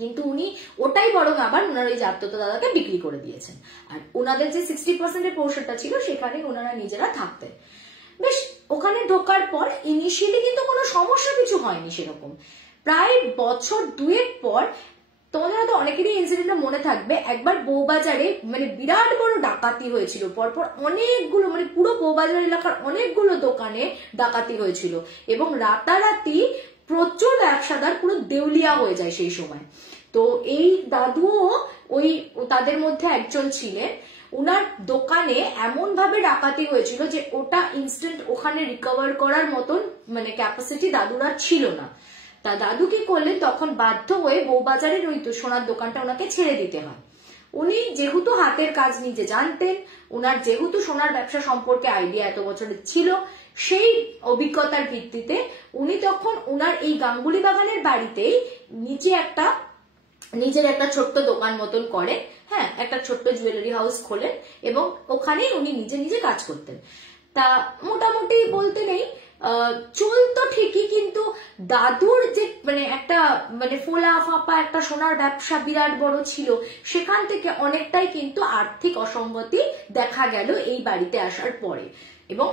কিন্তু উনি ওটাই বরং আবার ওনার ওই জাততো দাদাকে বিক্রি করে দিয়েছেন, আর ওনাদের যে 60% পোর্শনটা ছিল সেখানে ওনারা নিজেরা থাকতেন। বেশ, ওখানে ঢোকার পর ইনিশিয়ালি কিন্তু কোনো সমস্যা কিছু হয়নি সেরকম। প্রায় বছর 2 পর তোমাদের হয়তো অনেকেরই ইনসিডেন্টটা মনে থাকবে, একবার বউবাজারে মানে বিরাট বড় ডাকাতি হয়েছিল, পরপর অনেকগুলো মানে পুরো বউবাজার এলাকার অনেকগুলো দোকানে ডাকাতি হয়েছিল এবং রাতারাতি প্রচুর ব্যবসাদার পুরো দেউলিয়া হয়ে যায় সেই সময়। তো এই দাদুও ওই তাদের মধ্যে একজন ছিলেন। ওনার দোকানে এমন ভাবে ডাকাতি হয়েছিল যে ওটা ইনস্ট্যান্ট ওখানে রিকভার করার মতন মানে ক্যাপাসিটি দাদুর আর ছিল না। তা দাদু কি করলেন, তখন বাধ্য হয়ে বউবাজারের ওই সোনার দোকানটা ওনাকে ছেড়ে দিতে হয়। উনি যেহেতু হাতের কাজ নিজে জানতেন, ওনার যেহেতু সোনার ব্যবসা সম্পর্কে আইডিয়া এত বছরের ছিল, সেই অভিজ্ঞতার ভিত্তিতে উনি তখন ওনার এই গাঙ্গুলি বাগানের বাড়িতেই নিজের একটা ছোট্ট দোকান মতন করেন। হ্যাঁ, একটা ছোট্ট জুয়েলারি হাউস খোলেন এবং ওখানেই উনি নিজে নিজে কাজ করতেন। তা মোটামুটি বলতে নেই চলতো ঠিকই, কিন্তু দাদুর যে মানে একটা মানে ফোলা ফাঁপা একটা সোনার ব্যবসা বিরাট বড় ছিল, সেখান থেকে অনেকটাই কিন্তু আর্থিক অসঙ্গতি দেখা গেল এই বাড়িতে আসার পরে। এবং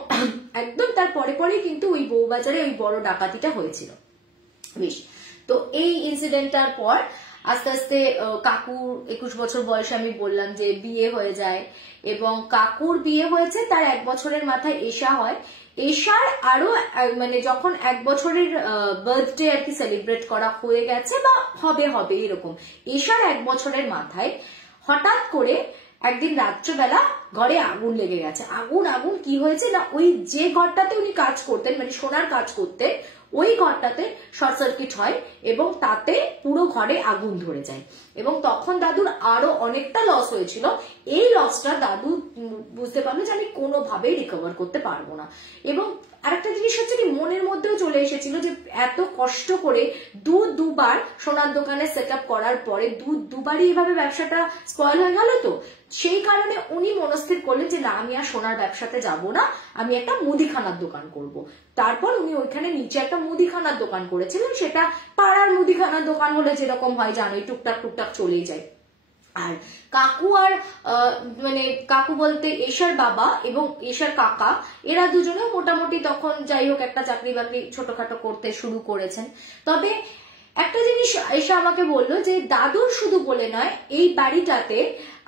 একদম তার পরে পরেই কিন্তু ওই বউবাজারে ওই বড় ডাকাতিটা হয়েছিল। বেশ, তো এই ইনসিডেন্টটার পর আস্তে আস্তে কাকুর 21 বছর বয়সে আমি বললাম যে বিয়ে হয়ে যায়, এবং কাকুর বিয়ে হয়েছে তার 1 বছরের মাথায় এশা হয়। এশার আরো মানে যখন 1 বছরের বার্থডে আর কি সেলিব্রেট করা হয়ে গেছে বা হবে এরকম, এশার 1 বছরের মাথায় হঠাৎ করে একদিন রাত্রেবেলা ঘরে আগুন লেগে গেছে। আগুন কি হয়েছে না, ওই যে ঘরটাতে উনি কাজ করতেন মানে সোনার কাজ করতেন, ওই ঘরটাতে শর্ট সার্কিট হয় এবং তাতে পুরো ঘরে আগুন ধরে যায়। এবং তখন দাদুর আরো অনেকটা লস হয়েছিল। এই লসটা দাদু বুঝতে পারলো যে আমি কোনোভাবেই রিকভার করতে পারবো না। এবং আরেকটা জিনিস হচ্ছে কি, মনের মধ্যেও চলে এসেছিল যে এত কষ্ট করে দুবার সোনার দোকানে সেট আপ করার পরে দুবারই এভাবে ব্যবসাটা স্পয়েল হয়ে গেল। তো সেই কারণে উনি মনস্থির করলেন যে না, আমি আর সোনার ব্যবসাতে যাব না, আমি একটা মুদিখানার দোকান করব। তারপর উনি ওইখানে নিচে একটা মুদিখানার দোকান করেছিলেন। সেটা পাড়ার মুদিখানার দোকান হলে যেরকম হয় জানোই, টুকটাক চলেই যায়। আর কাকু মানে কাকু বলতে এশার বাবা এবং এশার কাকা, এরা দুজনে মোটামুটি তখন যাই হোক একটা চাকরি বাকরি ছোটখাটো করতে শুরু করেছেন। তবে একটা জিনিস এসে আমাকে বললো যে দাদুর শুধু বলে নয়, এই বাড়িটাতে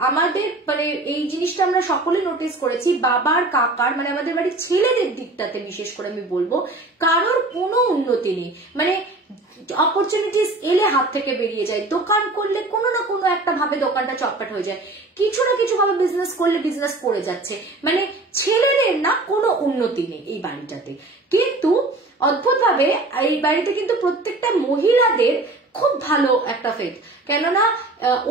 আমাদের মানে এই জিনিসটা আমরা সকলে নোটিস করেছি, বাবার কাকার মানে আমাদের বাড়ির ছেলেদের দিকটাতে বিশেষ করে আমি বলবো, কারোর কোনো উন্নতি নেই। মানে অপরচুনিটিস এলে হাত থেকে বেরিয়ে যায়, দোকান করলে কোনো না কোনো একটা ভাবে দোকানটা চটপট হয়ে যায়, কিছু না কিছু ভাবে বিজনেস করলে বিজনেস করে যাচ্ছে, মানে ছেলেদের না কোনো উন্নতি নেই এই বাড়িটাতে। কিন্তু অদ্ভুত ভাবে এই বাড়িতে কিন্তু প্রত্যেকটা মহিলাদের খুব ভালো একটা ফেথ, কেননা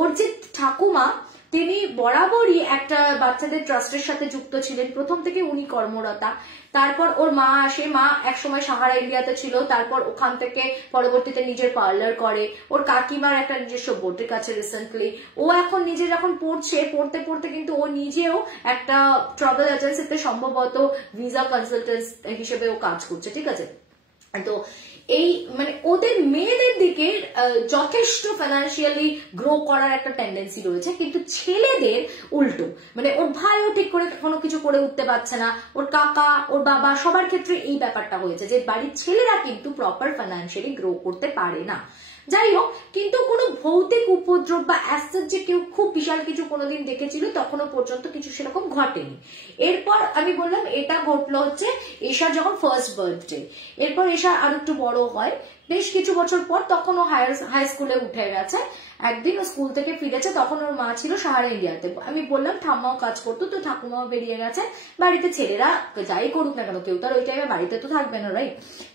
ওর যে ঠাকুমা তিনি বরাবরই একটা বাচ্চাদের ট্রাস্টের সাথে যুক্ত ছিলেন, প্রথম থেকে উনি কর্মরতা। তারপর ওর মা আসে, মা একসময় সাহারা ইন্ডিয়াতে ছিল, তারপর ওখান থেকে পরবর্তীতে নিজের পার্লার করে। ওর কাকিমার একটা নিজস্ব বোর্ডের কাছে রিসেন্টলি, ও এখন নিজে যখন পড়তে পড়তে কিন্তু ও নিজেও একটা ট্রাভেল এজেন্সিতে সম্ভবত ভিসা কনসালটেন্ট হিসেবে ও কাজ করছে, ঠিক আছে। তো এই মানে ওদের মেয়েদের দিকে যথেষ্ট ফাইন্যান্সিয়ালি গ্রো করার একটা টেন্ডেন্সি রয়েছে, কিন্তু ছেলেদের উল্টো। মানে ওর ভাইও ঠিক করে কোনো কিছু করে উঠতে পারছে না, ওর কাকা ওর বাবা সবার ক্ষেত্রে এই ব্যাপারটা হয়েছে যে বাড়ির ছেলেরা কিন্তু প্রপার ফাইন্যান্সিয়ালি গ্রো করতে পারে না। যাই হোক, কিন্তু কোনো ভৌতিক উপদ্রব বা অ্যাসেট যে কেউ খুব বিশাল কিছু কোনোদিন দেখেছিল তখনও পর্যন্ত কিছু সেরকম ঘটেনি। এরপর আমি বললাম এটা ঘটলো হচ্ছে এশার যখন ফার্স্ট বার্থডে। এরপর এশা আর একটু বড় হয়, বেশ কিছু বছর পর, তখন ও হাই স্কুলে উঠে গেছে। একদিন ও স্কুল থেকে ফিরেছে, তখন ওর মা ছিল সাহারা ইন্ডিয়াতে। আমি বললাম ঠাম্মাও কাজ করতো, তো ঠাকুমাও বেরিয়ে গেছে। বাড়িতে ছেলেরা যাই করুক না কেন, কেউ তার ওই টাইমে বাড়িতে তো থাকবে না, রাইট?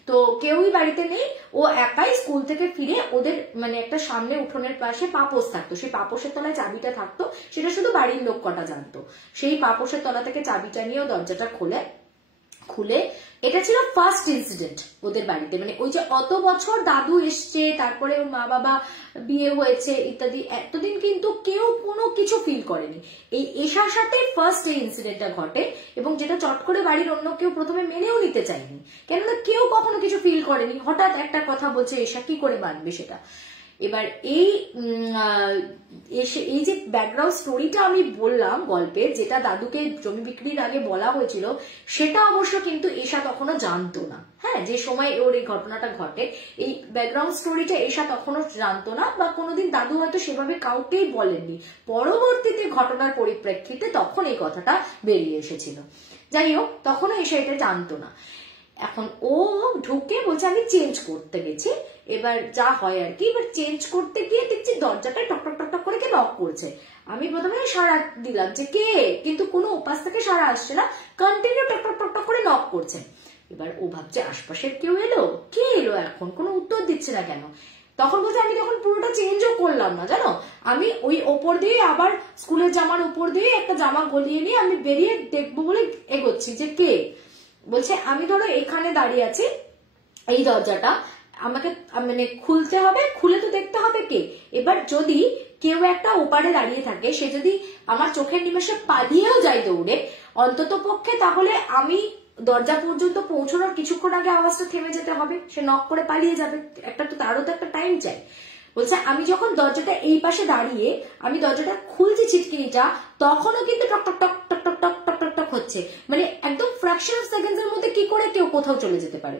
তো কেউই বাড়িতে নেই, ও একাই স্কুল থেকে ফিরে ওদের মানে একটা সামনে উঠোনের পাশে পাপোশ থাকতো, সেই পাপোশের তলায় চাবিটা থাকতো, সেটা শুধু বাড়ির লোক কটা জানতো। সেই পাপোশের তলা থেকে চাবিটা নিয়ে দরজাটা খুলে এটা ছিল ফার্স্ট ইনসিডেন্ট ওদের বাড়িতে। মানে ওই যে অত বছর দাদু এসছে, তারপরে ওর মা বাবা বিয়ে হয়েছে ইত্যাদি, এতদিন কিন্তু কেউ কোনো কিছু ফিল করেনি। এই এশার সাথে ফার্স্ট এই ইনসিডেন্টটা ঘটে, এবং যেটা চট করে বাড়ির অন্য কেউ প্রথমে মেনেও নিতে চায়নি, কেননা কেউ কখনো কিছু ফিল করেনি। হঠাৎ একটা কথা বলছে এশা, কি করে মানবে সেটা? এবার এই যে ব্যাকগ্রাউন্ড স্টোরিটা আমি বললাম গল্পের, যেটা দাদুকে জমি বিক্রির আগে বলা হয়েছিল, সেটা অবশ্য কিন্তু এশা তখনও জানতো না। হ্যাঁ, যে সময় ওর এই ঘটনাটা ঘটে, এই ব্যাকগ্রাউন্ড স্টোরিটা এশা তখনও জানতো না, বা কোনোদিন দাদু হয়তো সেভাবে কাউকেই বলেননি। পরবর্তীতে ঘটনার পরিপ্রেক্ষিতে তখন এই কথাটা বেরিয়ে এসেছিল। যাই হোক, তখনও এশা এটা জানতো না। এখন ও ঢুকে বলছে আমি চেঞ্জ করতে গেছি, এবার যা হয় আর কি। এবার চেঞ্জ করতে গিয়ে দেখছি দরজাটা টক টক টক টক করে থেকে নক করছে। আমি প্রথমে সাড়া দিলাম যে কে, কিন্তু কোনো ওপাশ থেকে সাড়া আসছে না, কন্টিনিউ টক টক টক টক করে নক করছে। এবার ও ভাবছে আশপাশের কেউ এলো, কে এলো এখন, কোনো উত্তর দিচ্ছে না কেন। তখন বলছে আমি তখন পুরোটা চেঞ্জও করলাম না জানো, আমি ওই ওপর দিয়ে আবার স্কুলের জামার উপর দিয়ে একটা জামা গলিয়ে নিয়ে আমি বেরিয়ে দেখবো বলে এগোচ্ছি যে কে। বলছে আমি ধরো এখানে দাঁড়িয়ে আছি, এই দরজাটা আমাকে মানে খুলতে হবে, খুলে তো দেখতে হবে কে। এবার যদি কেউ একটা ওপারে দাঁড়িয়ে থাকে, সে যদি আমার চোখের নিমেষে পালিয়েও যায় দৌড়ে, অন্তত পক্ষে তাহলে আমি দরজা পর্যন্ত পৌঁছানোর কিছুক্ষণ আগে আওয়াজটা থেমে যেতে হবে, সে নক করে পালিয়ে যাবে, একটা তো তারও তো একটা টাইম চাই। বলছে আমি যখন দরজাটা এই পাশে দাঁড়িয়ে আমি দরজাটা খুলছি ছিটকিনিটা, তখনও কিন্তু টক টক টক টক টক টক টক টক টক হচ্ছে, মানে একদম ফ্র্যাকশন অফ সেকেন্ডস এর মধ্যে কি করে কেউ কোথাও চলে যেতে পারে।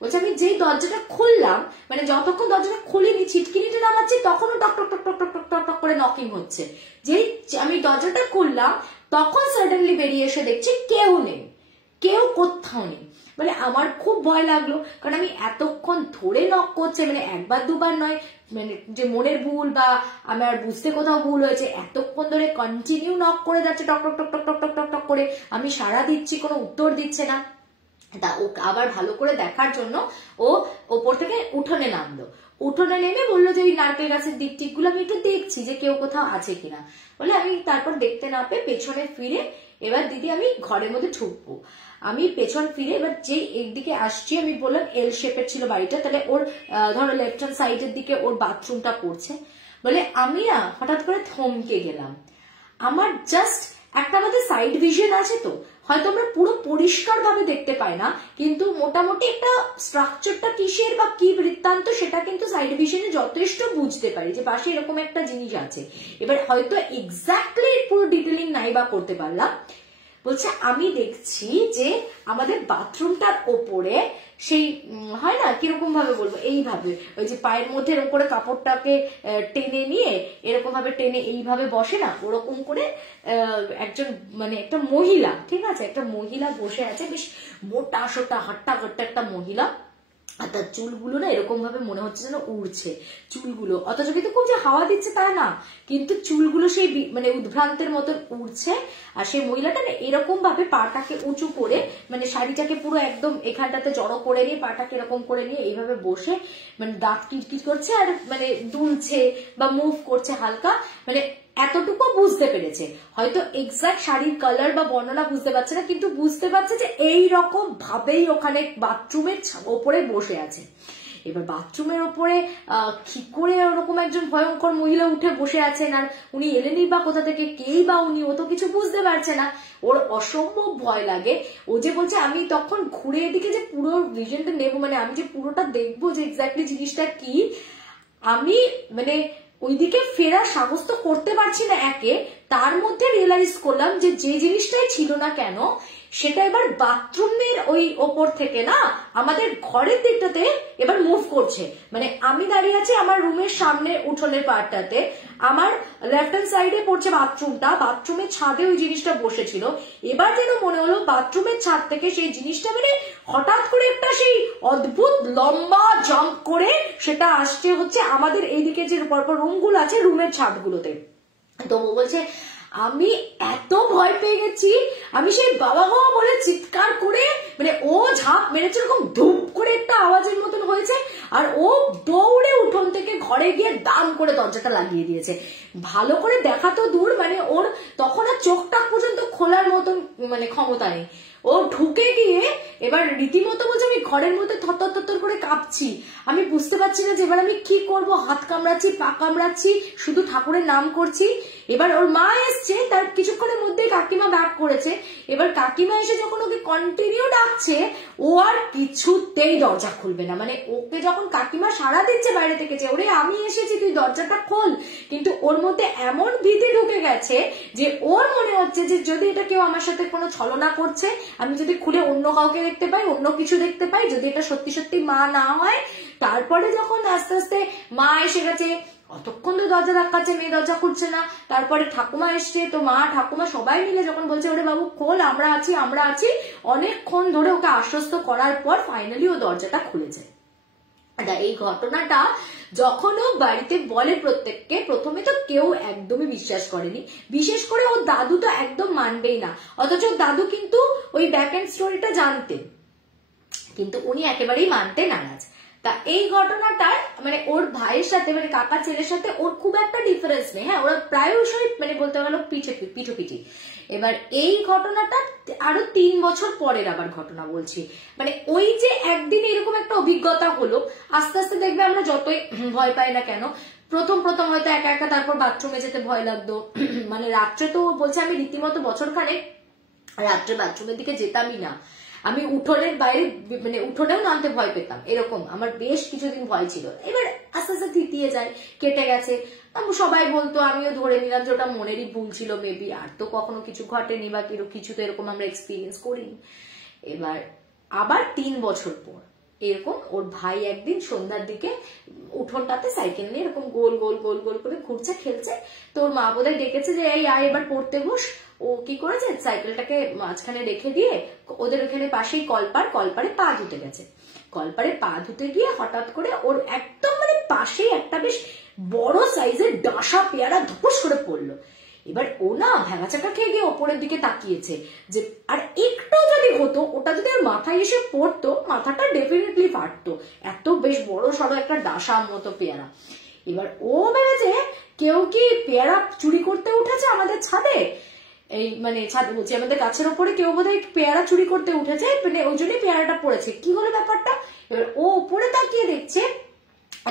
বলছে আমি যেই দরজাটা খুললাম, মানে যতক্ষণ দরজাটা খুলিনি ছিটকিনিটা নামাচ্ছি, তখনও টক টক টক টক টক টক টক টক করে নকিং হচ্ছে। যেই আমি দরজাটা খুললাম তখন সাডেনলি বেরিয়ে এসে দেখছি কেউ নেই, কেউ কোথাও নেই। মানে আমার খুব ভয় লাগলো, কারণ আমি এতক্ষণ ধরে নক করছে, মানে একবার দুবার নয়, মানে যে মনের ভুল বা আমার বুঝতে কোথাও ভুল হয়েছে, এতক্ষণ ধরে কন্টিনিউ নক করে যাচ্ছে টক টক টক টক টক টক টক টক করে, আমি সাড়া দিচ্ছি, কোনো উত্তর দিচ্ছে না। তা ও আবার ভালো করে দেখার জন্য ও ওপর থেকে উঠোনে নামলো, উঠোনে নেমে বললো যে ওই নারকেল গাছের দিক টিক গুলো আমি একটু দেখছি যে কেউ কোথাও আছে কিনা। বলে আমি তারপর দেখতে না পেয়ে পেছনে ফিরে এবার দিদি আমি ঘরের মধ্যে ঢুকবো। আমি পেছন ফিরে এবার যে একদিকে আসছি, আমি বললাম এল শেপের ছিল বাড়িটা, তাহলে ওর ধরো লেফট হ্যান্ড সাইডের দিকে ওর বাথরুমটা পড়ছে। বলে আমি না হঠাৎ করে থমকে গেলাম। আমার জাস্ট একটা আমাদের সাইড ভিশন আছে, তো হয়তো আমরা পুরো পরিষ্কার ভাবে দেখতে পাই না, কিন্তু মোটামুটি একটা স্ট্রাকচারটা কিসের বা কি বৃত্তান্ত সেটা কিন্তু সাইড ভিশনে যথেষ্ট বুঝতে পারি যে পাশে এরকম একটা জিনিস আছে। এবার হয়তো এক্স্যাক্টলি পুরো ডিটেলিং নাই বা করতে পারলাম। বলছে আমি দেখছি যে আমাদের বাথরুমটার ওপরে সেই হয় না কিরকম ভাবে বলবো, এইভাবে ওই যে পায়ের মধ্যে এরকম করে কাপড়টাকে টেনে নিয়ে এরকম ভাবে টেনে এইভাবে বসে না, ওরকম করে একজন মানে একটা মহিলা, ঠিক আছে, একটা মহিলা বসে আছে, বেশ মোটা সোটা হাট্টা কাট্টা একটা মহিলা। আর তার চুলগুলো না এরকম ভাবে মনে হচ্ছে যেন উড়ছে চুলগুলো, অথচ কিন্তু খুব যে হাওয়া দিচ্ছে তা না, কিন্তু চুলগুলো সেই মানে উদ্ভ্রান্তের মতন উড়ছে। আর সেই মহিলাটা না এরকম ভাবে পাটাকে উঁচু করে, মানে শাড়িটাকে পুরো একদম এখানটাতে জড়ো করে নিয়ে পাটাকে এরকম করে নিয়ে এইভাবে বসে মানে দাঁত কিটকিট করছে আর মানে দুলছে বা মুভ করছে হালকা, মানে এতটুকু বুঝতে পেরেছে। হয়তো এক্সাক্ট শাড়ির কালার বা বর্ণনা বুঝতে পারছে না, কিন্তু বুঝতে পারছে যে এই রকম ভাবেই ওখানে বাথরুমের ওপরে বসে আছে। এবার বাথরুমের ওপরে কি করে ওরকম একজন ভয়ঙ্কর মহিলা উঠে বসে আছেন, আর উনি এলেনি বা কোথা থেকে, কেই বা উনি, ও তো কিছু বুঝতে পারছে না। ওর অসম্ভব ভয় লাগে। ও যে বলছে আমি তখন ঘুরে এদিকে যে পুরো ভিশনটা নেবো, মানে আমি যে পুরোটা দেখবো যে এক্স্যাক্টলি জিনিসটা কি, আমি মানে ওইদিকে ফেরার সাহস তো করতে পারছি না। একে তার মধ্যে রিয়েলাইজ করলাম যে যে জিনিসটাই ছিল না কেন সেটা এবার বাথরুমের ওই ওপর থেকে না আমাদের ঘরের দিকটাতে এবার মুভ করছে। মানে আমি দাঁড়িয়ে আছি আমার রুমের সামনে উঠোনের পার্টটাতে, আমার লেফট হ্যান্ড সাইডে পড়ছে বাথরুমটা, বাথরুমের ছাদে ওই জিনিসটা বসেছিল। এবার যেন মনে হলো বাথরুমের ছাদ থেকে সেই জিনিসটা মানে হঠাৎ করে একটা সেই অদ্ভুত লম্বা জাম্প করে সেটা আসছে হচ্ছে আমাদের এইদিকে যে পরপর রুমগুলো আছে রুমের ছাদগুলোতে। তো ও বলছে আমি এত ভয় পেয়ে গেছি, আমি সেই বাবা বাবা বলে চিৎকার করে, মানে ও ঝাঁপ মেরেছে এরকম ধূপ করে একটা আওয়াজের মতন হয়েছে, আর ও দৌড়ে উঠোন থেকে ঘরে গিয়ে দাম করে দরজাটা লাগিয়ে দিয়েছে। ভালো করে দেখা তো দূর, মানে ওর তখন আর চোখটা পর্যন্ত খোলার মতন মানে ক্ষমতা নেই। ও ঢুকে গিয়ে এবার রীতিমতো বলছে আমি ঘরের মধ্যে থরথর থরথর করে কাঁপছি, আমি বুঝতে পারছি না যে এবার আমি কি করব, হাত কামড়াচ্ছি পা কামড়াচ্ছি, শুধু ঠাকুরের নাম করছি। এবার ওর মা এসছে, তার কিছুক্ষণের মধ্যেই কাকিমা ব্যাক করেছে। এবার কাকিমা এসে যখন ওকে কন্টিনিউ ডাকছে, ও আর কিছুতেই দরজা খুলবে না। মানে ওকে যখন কাকিমা সাড়া দিচ্ছে বাইরে থেকে যে ওরে আমি এসেছি তুই দরজাটা খোল, কিন্তু ওর মধ্যে এমন ভীতি ঢুকে গেছে যে ওর মনে হচ্ছে যে যদি এটা কেউ আমার সাথে কোনো ছলনা করছে, আমি যদি খুলে অন্য কাউকে দেখতে পাই, অন্য কিছু দেখতে পাই, যদি এটা সত্যি সত্যি মা না হয়। তারপরে যখন আস্তে আস্তে মা এসে গেছে, অতক্ষণ তো দরজা ধাক্কাচ্ছে, মেয়ে দরজা খুলছে না, তারপরে ঠাকুমা এসছে, তো মা ঠাকুমা সবাই মিলে যখন বলছে ওরে বাবু খোল, আমরা আছি আমরা আছি, অনেকক্ষণ ধরে ওকে আশ্বস্ত করার পর ফাইনালি ও দরজাটা খুলেছে। এই ঘটনাটা যখন ও বাড়িতে বলে প্রত্যেককে, প্রথমে তো কেউ একদমই বিশ্বাস করেনি, বিশেষ করে ওর দাদু তো একদম মানবেই না, অথচ দাদু কিন্তু ওই ব্যাক এন্ড স্টোরিটা জানতেন, কিন্তু উনি একেবারেই মানতে নারাজ। তা এই ঘটনাটার মানে ওর ভাইয়ের সাথে মানে কাকার ছেলের সাথে ওর খুব একটা ডিফারেন্স নেই, হ্যাঁ ওরা প্রায়শই মানে বলতে গেল পিঠোপিঠি। এবার এই ঘটনাটা আরো 3 বছর পরের আবার ঘটনা বলছি, মানে ওই যে একদিন এরকম একটা অভিজ্ঞতা হলো, আস্তে আস্তে দেখবে আমরা যতই ভয় পাই না কেন, প্রথম হয়তো একা একা, তারপর বাথরুমে যেতে ভয় লাগতো, মানে রাত্রে তো বলছে আমি রীতিমতো বছরখানেক রাত্রে বাথরুমের দিকে যেতামই না, আমি উঠোনের বাইরে মানে উঠোনেও নামতে ভয় পেতাম, এরকম আমার বেশ কিছুদিন ভয় ছিল। এবার আস্তে আস্তে থিতিয়ে যায়, কেটে গেছে, সবাই বলতো, আমিও ধরে নিলাম যে ওটা মনেরই ভুল ছিল মেবি, আর তো কখনো কিছু ঘটেনি বা কিছু তো এরকম আমরা এক্সপিরিয়েন্স করিনি। এবার আবার 3 বছর পর এরকম ওর ভাই একদিন সন্ধ্যার দিকে উঠোনটাতে সাইকেল নিয়ে এরকম গোল গোল গোল গোল করে ঘুরছে, খেলছে, তো ওর মা বোধহয় ডেকেছে যে এই আয় এবার পড়তে বস। ও কি করেছে, সাইকেলটাকে মাঝখানে রেখে দিয়ে ওদের ওখানে পাশেই কলপারে পা ধুতে গেছে, কলপারে পা ধুতে গিয়ে হঠাৎ করে ওর একদম মানে পাশেই একটা বেশ বড় সাইজের ডাসা পেয়ারা ধপস করে পড়লো। এবার ও না ভেঙাচাকা খেয়ে গিয়ে ওপরের দিকে তাকিয়েছে যে আর একটু যদি হতো, ওটা যদি আর মাথায় এসে পড়তো, মাথাটা ডেফিনেটলি ফাটতো, এত বেশ বড় সড়ো একটা ডাসার মতো পেয়ারা। এবার ও ভেবেছে কেউ কি পেয়ারা চুরি করতে উঠেছে আমাদের ছাদে, এই মানে ছাদে বলছি আমাদের গাছের ওপরে কেউ বোধহয় পেয়ারা চুরি করতে উঠেছে, মানে ওই জন্যই পেয়ারাটা পড়েছে। কি হলো ব্যাপারটা, এবার ও উপরে তাকিয়ে দেখছে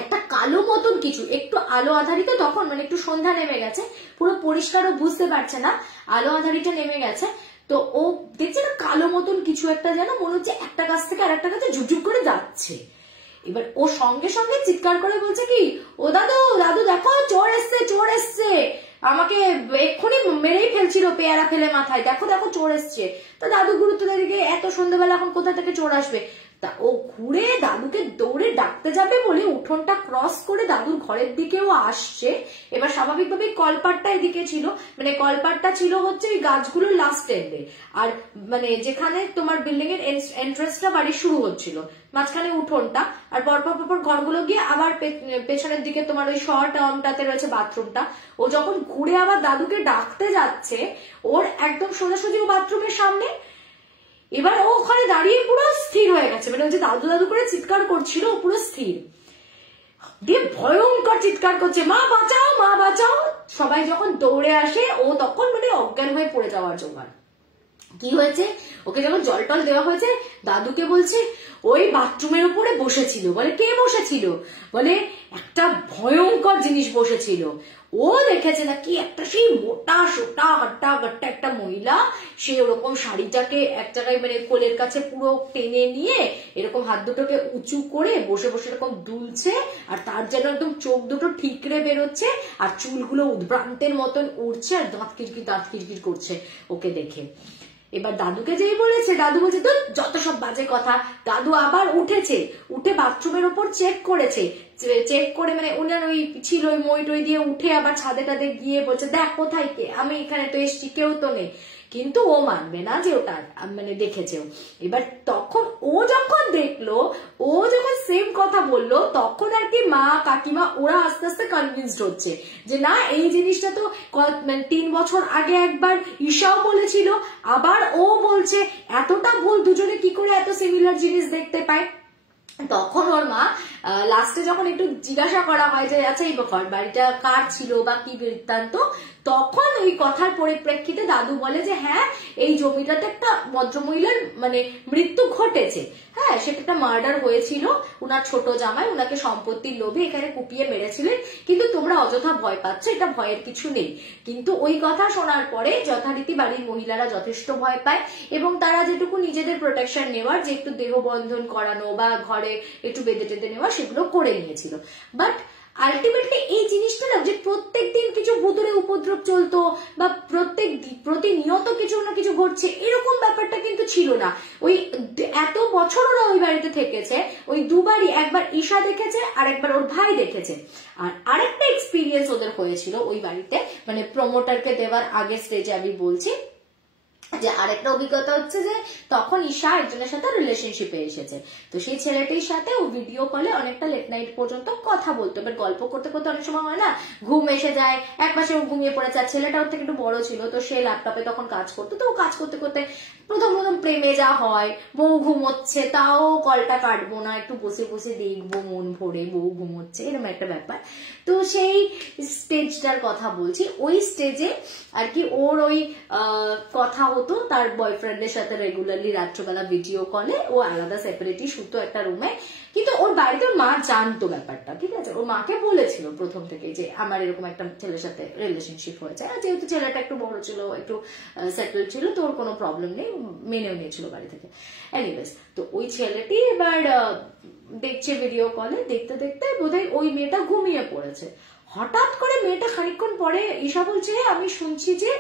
একটা কালো মতন কিছু, একটু আলো আধারিত তখন, মানে একটু সন্ধ্যা নেমে গেছে, পুরো পরিষ্কারও বুঝতে পারছে না, আলো আধারিটা নেমে গেছে, তো ও দেখছে না কালো মতন কিছু একটা, যেন মনে হচ্ছে একটা গাছ থেকে আর একটা গাছে ঝুপঝুপ করে যাচ্ছে। এবার ও সঙ্গে সঙ্গে চিৎকার করে বলছে কি, ও দাদু দাদু দেখো চোর এসছে, চোর এসছে, আমাকে এক্ষুনি মেরেই ফেলছিল পেয়ারা ফেলে মাথায়, দেখো দেখো চোর এসছে। তো দাদু গুরুত্ব দিকে এত সন্ধ্যাবেলা এখন কোথা থেকে চোর আসবে, তা ও ঘুরে দাদুকে দৌড়ে ডাকতে যাবে বলে উঠোনটা ক্রস করে দাদুর ঘরের দিকেও আসছে। এবার স্বাভাবিকভাবে কলপাটটা এদিকে ছিল, মানে কলপাটটা ছিল হচ্ছে এই গাছগুলোর লাস্ট এন্ডে, আর মানে যেখানে তোমার বিল্ডিং এর এন্ট্রান্সটা বাড়ি শুরু হচ্ছিল, মাঝখানে উঠোনটা, আর পরপর ঘরগুলো গিয়ে আবার পেছনের দিকে তোমার ওই শর্ট টার্মটাতে রয়েছে বাথরুমটা। ও যখন ঘুরে আবার দাদুকে ডাকতে যাচ্ছে, ওর একদম সোজাসুজি ও বাথরুমের সামনে। এবার ও ওখানে দাঁড়িয়ে পুরো স্থির হয়ে গেছে, মানে ওই যে দাদু দাদু করে চিৎকার করছিল ও পুরো স্থির দিয়ে ভয়ঙ্কর চিৎকার করছে, মা বাঁচাও মা বাঁচাও। সবাই যখন দৌড়ে আসে ও তখন মানে অজ্ঞান হয়ে পড়ে যাওয়ার জোগাড়। কি হয়েছে, ওকে যখন জল টল দেওয়া হয়েছে, দাদুকে বলছে ওই বাথরুমের উপরে বসেছিল। বলে কে বসেছিল, বলে একটা ভয়ঙ্কর জিনিস বসেছিল। ও দেখেছে নাকি একটা সেই মোটা সোটা হাট্টা গাট্টা একটা মহিলা, সে ওরকম শাড়িটাকে এক জায়গায় মানে কোলের কাছে পুরো টেনে নিয়ে এরকম হাত দুটোকে উঁচু করে বসে বসে এরকম দুলছে, আর তার যেন একদম চোখ দুটো ঠিকরে বেরোচ্ছে, আর চুলগুলো উদ্ভ্রান্তের মতন উড়ছে, আর দাঁত কিরকির করছে ওকে দেখে। এবার দাদুকে যেই বলেছে, দাদু বলছে তো যত সব বাজে কথা। দাদু আবার উঠেছে, উঠে বাথরুমের ওপর চেক করেছে, চেক করে মানে উনার ওই ছিল ওই মই টই দিয়ে উঠে আবার ছাদে টাদে গিয়ে বলছে দেখ কোথায় কে, আমি এখানে তো এসছি, কেউ তো নেই। কিন্তু ও মানবে না যে ওটা মানে দেখেছে। এবার তখন ও যখন দেখলো, ও যখন সেম কথা বললো, তখন আর কি মা কাকিমা ওরা আস্তে আস্তে কনভিন্সড হচ্ছে যে না এই জিনিসটা তো 3 বছর আগে একবার ঈশাও বলেছিল, আবার ও বলছে, এতটা ভুল দুজনে কি করে এত সিমিলার জিনিস দেখতে পায়। তখন ওর মা লাস্টে যখন একটু জিজ্ঞাসা করা হয় যে আচ্ছা এই বাড়িটা কার ছিল বা কি বৃত্তান্ত, তখন ওই কথার পরিপ্রেক্ষিতে দাদু বলে যে হ্যাঁ এই জমিটাতে একটা ভদ্রমহিলার মানে মৃত্যু ঘটেছে, হ্যাঁ সেটা একটা মার্ডার হয়েছিল, উনার ছোট জামাই উনাকে সম্পত্তির লোভে এখানে কুপিয়ে মেরেছিলেন, কিন্তু তোমরা অযথা ভয় পাচ্ছ, এটা ভয়ের কিছু নেই। কিন্তু ওই কথা শোনার পরে যথারীতি বাড়ির মহিলারা যথেষ্ট ভয় পায়, এবং তারা যেটুকু নিজেদের প্রোটেকশন নেওয়ার, যে একটু দেহবন্ধন করানো বা ঘরে একটু বেঁধে টেঁধে নেওয়া, সেগুলো করে নিয়েছিল। বাট আলটিমেটলি এই জিনিসটা না যে প্রত্যেক দিন কিছু ভুতুরে উপদ্রব চলতো বা প্রতিনিয়ত কিছু না কিছু ঘটছে, এরকম ব্যাপারটা কিন্তু ছিল না। ওই এত বছর ওরা ওই বাড়িতে থেকেছে, ওই দুবারই, একবার ঈশা দেখেছে আর একবার ওর ভাই দেখেছে। আর আরেকটা এক্সপিরিয়েন্স ওদের হয়েছিল ওই বাড়িতে, মানে প্রমোটারকে দেওয়ার আগে স্টেজে আমি বলছি, যে আরেকটা অভিজ্ঞতা হচ্ছে যে তখন ঈশা একজনের সাথে রিলেশনশিপে এসেছে, তো সেই ছেলেটির সাথে ও ভিডিও কলে অনেকটা লেট নাইট পর্যন্ত কথা বলতো। এবার গল্প করতে করতে অনেক সময় হয় না ঘুম এসে যায়, এক পাশে ও ঘুমিয়ে পড়েছে, আর ছেলেটা ওর থেকে একটু বড় ছিল, তো সে ল্যাপটপে তখন কাজ করতো, তো ও কাজ করতে করতে প্রথম প্রথম প্রেমে যা হয়, বউ ঘুমোচ্ছে তাও কলটা কাটবো না, একটু বসে বসে দেখবো মন ভরে, বউ ঘুমোচ্ছে, এরকম একটা ব্যাপার। তো সেই স্টেজটার কথা বলছি, ওই স্টেজে আর কি ওর ওই কথা হতো তার বয়ফ্রেন্ডের সাথে রেগুলারলি রাত্রবেলা ভিডিও কলে, ও আলাদা সেপারেটই শুতো একটা রুমে, কিন্তু ওর বাড়িতে ওর মা জানতো ব্যাপারটা, ঠিক আছে, ওর মাকে বলেছিল প্রথম থেকে যে আমার এরকম একটা ছেলের সাথে রিলেশনশিপ হয়েছে, আর যেহেতু ছেলেটা একটু বড় ছিল, একটু সেটেল ছিল, তো ওর কোনো প্রবলেম নেই, মেনেও নিয়েছিল বাড়ি থেকে। এনিওয়েজ, তো ওই ছেলেটি এবার দেখছে ভিডিও কলে, দেখতে দেখতে বোধহয় ওই মেয়েটা ঘুমিয়ে পড়েছে। হঠাৎ করে মেয়েটা খানিকক্ষণ পরে ঈশা বলছে আমি শুনছি যে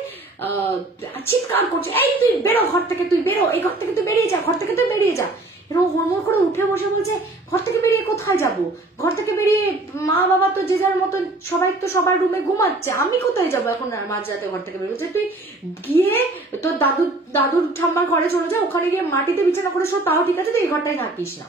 চিৎকার করছে, এই তুই বেরো ঘর থেকে, তুই বেরো, এই ঘর থেকে তুই বেরিয়ে যা, ঘর থেকে তুই বেরিয়ে যা। এরকম হুড়মুড় করে উঠে বসে বলছে ঘর থেকে বেরিয়ে কোথায় যাব, ঘর থেকে বেরিয়ে মা বাবা তো যে যার মতন সবাই তো সবার রুমে ঘুমাচ্ছে, আমি কোথায় যাবো এখন মাঝরাতে ঘর থেকে বেরিয়ে। তুই গিয়ে তোর দাদুর ঠাম্মার ঘরে চলে যা, ওখানে গিয়ে মাটিতে বিছানা করে শো, তাও ঠিক আছে, তুই এই ঘরটায় থাকিস না।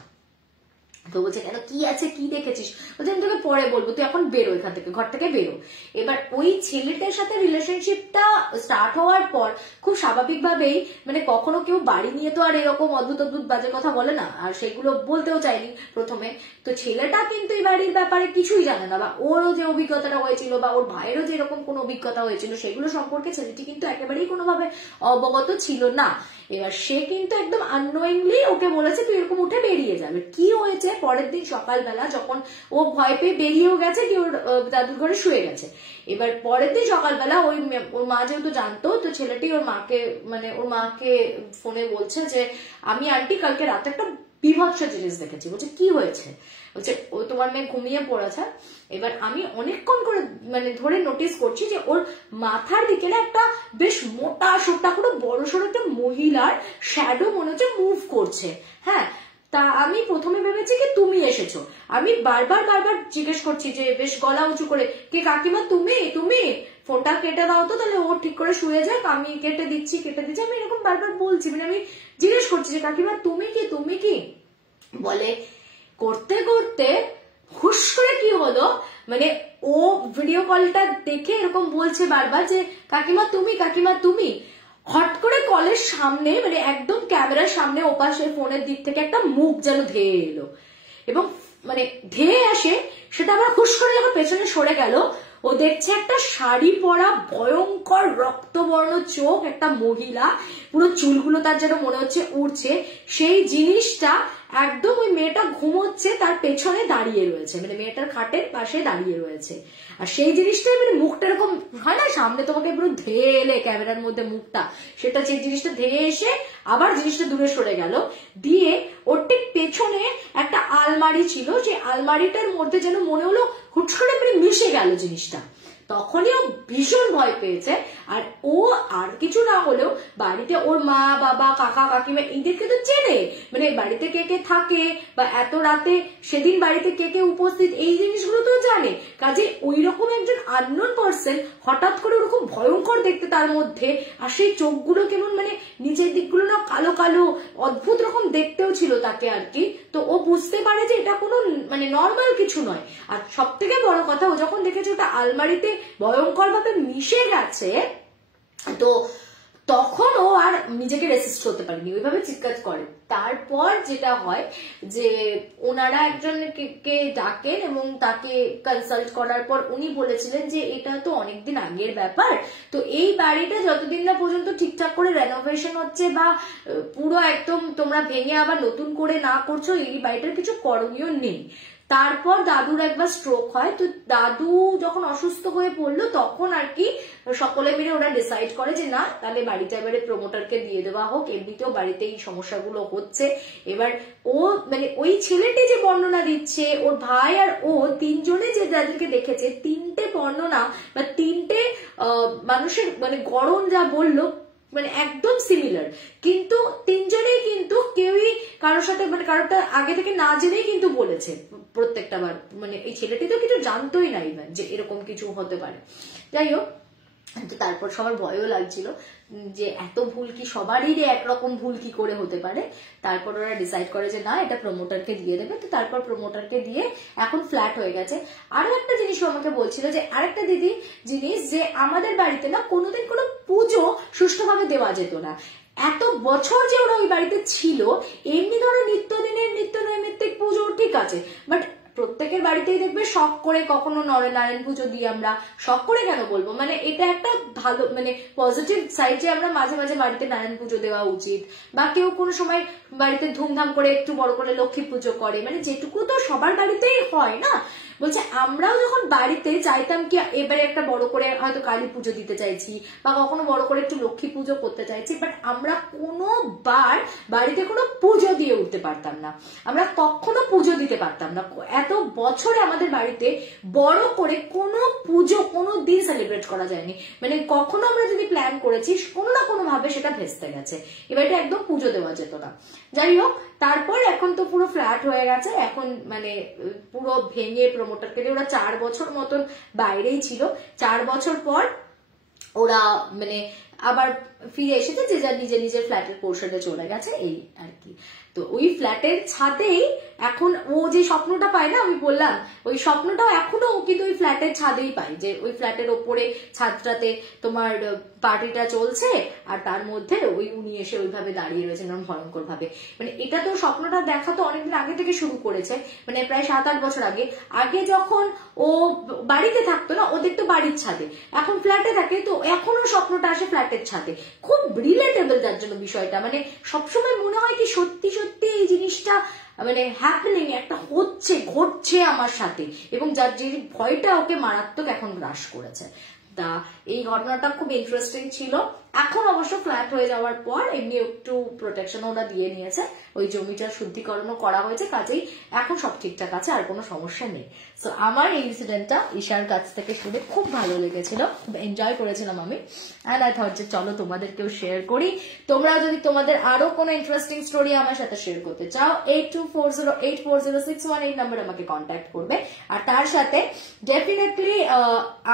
তো বলছে কেন, কি আছে, কি দেখেছিস? বলছে আমি তোকে পরে বলবো, তুই এখন বেরো এখান থেকে, ঘর থেকে বেরো। এবার ওই ছেলেটার সাথে রিলেশনশিপটা স্টার্ট হওয়ার পর খুব স্বাভাবিকভাবেই, মানে কখনো কেউ বাড়ি নিয়ে তো আর এরকম অদ্ভুত অদ্ভুত বাজে কথা বলে না, আর সেগুলো বলতেও চাইনি প্রথমে। তো ছেলেটা কিন্তু এই বাড়ির ব্যাপারে কিছুই জানে না, বা ওরও যে অভিজ্ঞতাটা হয়েছিল বা ওর ভাইয়েরও যে এরকম কোনো অভিজ্ঞতা হয়েছিল সেগুলো সম্পর্কে ছেলেটি কিন্তু একেবারেই কোনোভাবে অবগত ছিল না। এবার সে কিন্তু একদম আননোয়িংলি ওকে বলেছে তুই এরকম উঠে বেরিয়ে যাবে। কি হয়েছে, পরের দিন সকালবেলা যখন ও ভয় পেয়ে বেরিয়েও গেছে, কি ওর দাদুর ঘরে শুয়ে গেছে, এবার পরের দিন সকালবেলা ওর মা যেহেতু জানতো, তো ছেলেটি ওর মাকে ফোনে বলছে যে আমি আন্টি কালকে রাতে একটা বিভৎস জিনিস দেখেছি। বলছে কি হয়েছে? বলছে ও তোমার মেয়ে ঘুমিয়ে পড়েছে, এবার আমি অনেকক্ষণ করে ধরে নোটিস করছি যে ওর মাথার দিকে না একটা বেশ মোটা সোটা করে বড় সড়ো একটা মহিলার শ্যাডো মনে হচ্ছে মুভ করছে। হ্যাঁ, তা আমি প্রথমে ভেবেছি কি তুমি এসেছো, আমি বারবার জিজ্ঞেস করছি যে বেশ গলা উঁচু করে, কে কাকিমা তুমি তুমি ফোনটা কেটে দাও তো, তাহলে ও ঠিক করে শুয়ে যাক, আমি কেটে দিচ্ছি, আমি এরকম বারবার বলছি, আমি জিজ্ঞেস করছি যে কাকিমা তুমি কি বলে। করতে করতে হুশ করে কি হলো, ও ভিডিও কলটা দেখে এরকম বলছে বারবার যে কাকিমা তুমি, হট করে কলের সামনে একদম ক্যামেরার সামনে ওপাশে ফোনের দিক থেকে একটা মুখ যেন ধেয়ে এলো, এবং ধেয়ে আসে, সেটা আবার হুশ করে যখন পেছনে সরে গেল, ও দেখছে একটা শাড়ি পরা ভয়ঙ্কর রক্তবর্ণ চোখ একটা মহিলা, পুরো চুলগুলো তার যেন মনে হচ্ছে উড়ছে, সেই জিনিসটা একদম ওই মেয়েটা ঘুমোচ্ছে তার পেছনে দাঁড়িয়ে রয়েছে, মেয়েটার খাটের পাশে দাঁড়িয়ে রয়েছে। আর সেই জিনিসটাই মুখটা এরকম হয় না, সামনে তোমাকে পুরো ধেয়ে এলে ক্যামেরার মধ্যে মুখটা, সেটা সেই জিনিসটা ধেয়ে এসে আবার জিনিসটা দূরে সরে গেল, দিয়ে ওর ঠিক পেছনে একটা আলমারি ছিল, সেই আলমারিটার মধ্যে যেন মনে হলো হুট করে মিশে গেল জিনিসটা। তখনই ও ভীষণ ভয় পেয়েছে, আর ও আর কিছু না হলেও বাড়িতে ওর মা বাবা কাকা কাকিমা এদেরকে তো চেনে, বাড়িতে কে কে থাকে বা এত রাতে সেদিন বাড়িতে কে কে উপস্থিত, এই জিনিসগুলো তো জানে। কাজে ওই রকম একজন আননোন পার্সন হঠাৎ করে ওরকম ভয়ঙ্কর দেখতে তার মধ্যে, আর সেই চোখগুলো কেমন নিচের দিকগুলো না কালো কালো অদ্ভুত রকম দেখতেও ছিল তাকে আর কি। তো ও বুঝতে পারে যে এটা কোনো নর্মাল কিছু নয়। আর সব থেকে বড় কথা, ও যখন দেখেছে ওটা আলমারিতে ভয়ঙ্কর ভাবে মিশে গেছে, তো তখন ও আর নিজেকে রেসিস্ট করতে পারেনি, ওইভাবে চিৎকার করে। তারপর যেটা হয় যে ওনারা একজনকে ডাকেন এবং তাকে কনসাল্ট করার পর উনি বলেছিলেন যে এটা তো অনেকদিন আগের ব্যাপার, তো এই বাড়িটা যতদিন না পর্যন্ত ঠিকঠাক করে রেনোভেশন হচ্ছে বা পুরো একদম তোমরা ভেঙে আবার নতুন করে না করছো, এই বাড়িটার কিছু করণীয় নেই। তারপর দাদুর একবার স্ট্রোক হয়, তো দাদু যখন অসুস্থ হয়ে পড়লো তখন আর কি সকলে মিলে ওরা ডিসাইড করে যে না, তাহলে বাড়িটা এবারে প্রমোটারকে দিয়ে দেওয়া হোক, এমনিতেও বাড়িতে এই সমস্যাগুলো হচ্ছে। এবার ও ওই ছেলেটি যে বর্ণনা দিচ্ছে, ওর ভাই আর ও তিনজনে যে যাদেরকে দেখেছে, তিনটে বর্ণনা বা তিনটে মানুষের গড়ন যা বললো একদম সিমিলার, কিন্তু তিনজনেই কিন্তু কেউই কারোর সাথে কারোরটা আগে থেকে না জেনেই কিন্তু বলেছে প্রত্যেকটা বার। এই ছেলেটি তো কিছু জানতোই না ইভেন যে এরকম কিছু হতে পারে। যাই হোক, তো তারপর সবার ভয়ও লাগছিল যে এত ভুল কি সবারই একরকম ভুল কি করে হতে পারে। তারপর ওরা ডিসাইড করে যে না, এটা প্রমোটারকে দিয়ে দেবে। তো তারপর প্রমোটারকে দিয়ে এখন ফ্ল্যাট হয়ে গেছে। আরো একটা জিনিস আমাকে বলছিল যে আরেকটা দিদি জিনিস, যে আমাদের বাড়িতে না কোনোদিন কোনো পুজো সুষ্ঠুভাবে দেওয়া যেত না। এত বছর যে ওরা ওই বাড়িতে ছিল, এমনি ধরো নিত্যদিনের নিত্য নৈমিত্তিক পুজো ঠিক আছে, বাট প্রত্যেকের বাড়িতেই দেখবে শখ করে কখনো নরনারায়ণ পুজো দিই আমরা। শখ করে কেন বলবো, মানে এটা একটা ভালো মানে পজিটিভ সাইড যে আমরা মাঝে মাঝে বাড়িতে নারায়ণ পুজো দেওয়া উচিত, বা কেউ কোনো সময় বাড়িতে ধুমধাম করে একটু বড় করে লক্ষ্মী পুজো করে, মানে যেটুকু তো সবার বাড়িতেই হয় না। বলছে আমরাও যখন বাড়িতে চাইতাম কি এবারে একটা বড় করে হয়তো কালী পুজো দিতে চাইছি, বা কখনো বড় করে একটু লক্ষ্মী পুজো করতে চাইছি, বাট আমরা কোনোবার বাড়িতে কোনো পুজো দিয়ে উঠতে পারতাম না, আমরা কখনো পুজো দিতে পারতাম না। এত বছরে আমাদের বাড়িতে বড় করে কোনো পুজো কোনো দিন সেলিব্রেট করা যায়নি, মানে কখনো আমরা যদি প্ল্যান করেছি কোনো না কোনো ভাবে সেটা ভেস্তে গেছে। এবারে একদম পুজো দেওয়া যেত না। যাই হোক, তারপর এখন তো পুরো ফ্ল্যাট হয়ে গেছে, এখন মানে পুরো ভেঙে প্রমোটারকে দিয়ে ওরা 4 বছর মতন বাইরেই ছিল। 4 বছর পর ওরা মানে আবার ফিরে এসেছে, যে যার নিজের নিজের ফ্ল্যাটের পোর্শনে চলে গেছে, এই আর কি। তো ওই ফ্ল্যাটের ছাদেই এখন ও যে স্বপ্নটা পায় না, আমি বললাম ওই স্বপ্নটাও এখনো ও কিন্তু ওই ফ্ল্যাটের ছাদেই পাই, যে ওই ফ্ল্যাটের ওপরে ছাদটাতে তোমার পার্টিটা চলছে, আর তার মধ্যে ওই উনি এসে ওইভাবে দাঁড়িয়ে রয়েছেন এরকম ভয়ঙ্কর ভাবে। মানে এটা তো স্বপ্নটা দেখা তো অনেকদিন আগে থেকে শুরু করেছে, মানে প্রায় 7-8 বছর আগে। আগে যখন ও বাড়িতে থাকতো না, ও দেখতো বাড়ির ছাদে, এখন ফ্ল্যাটে থাকে, তো এখনো স্বপ্নটা আসে ফ্ল্যাটের ছাদে। খুব রিলেটেবল যার জন্য বিষয়টা, মানে সবসময় মনে হয় কি সত্যি সত্যি এই জিনিসটা মানে হ্যাপেনিং একটা হচ্ছে, ঘটছে আমার সাথে, এবং যার যে ভয়টা ওকে মারাত্মক এখন গ্রাস করেছে। তা এই ঘটনাটা খুব ইন্টারেস্টিং ছিল। এখন অবশ্য ফ্ল্যাট হয়ে যাওয়ার পর এমনি একটু প্রোটেকশন ওরা দিয়ে নিয়েছে, ওই জমিটার শুদ্ধিকরণও করা হয়েছে, কাজেই এখন সব ঠিকঠাক আছে, আর কোনো সমস্যা নেই। সো আমার এই ইনসিডেন্টটা ঈশার কাছ থেকে শুনে খুব ভালো লেগেছিল, খুব এনজয় করেছিলাম আমি। অ্যান্ড আই থট যে চলো তোমাদেরকেও শেয়ার করি। তোমরা যদি তোমাদের আরো কোনো ইন্টারেস্টিং স্টোরি আমার সাথে শেয়ার করতে চাও, 8240840618 নাম্বার আমাকে কন্ট্যাক্ট করবে। আর তার সাথে ডেফিনেটলি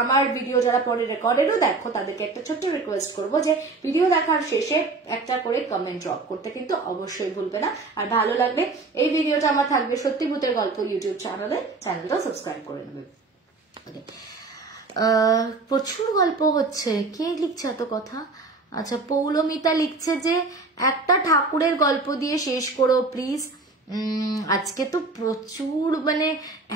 আমার ভিডিও যারা পরে রেকর্ডেডও দেখো, তাদেরকে একটা ছোট্ট রিকোয়েস্ট করবো যে ভিডিও দেখার শেষে একটা করে কমেন্ট ড্রপ করতে কিন্তু অবশ্যই ভুলবে না। আর ভালো লাগলে এই ভিডিওটা আমার থাকবে সত্যি ভূতের গল্প ইউটিউব চ্যানেলটা সাবস্ক্রাইব করে নেবে। প্রচুর গল্প হচ্ছে, কে লিখছে এত কথা? আচ্ছা, পৌলমিতা লিখছে যে একটা ঠাকুরের গল্প দিয়ে শেষ করো প্লিজ। আজকে তো প্রচুর মানে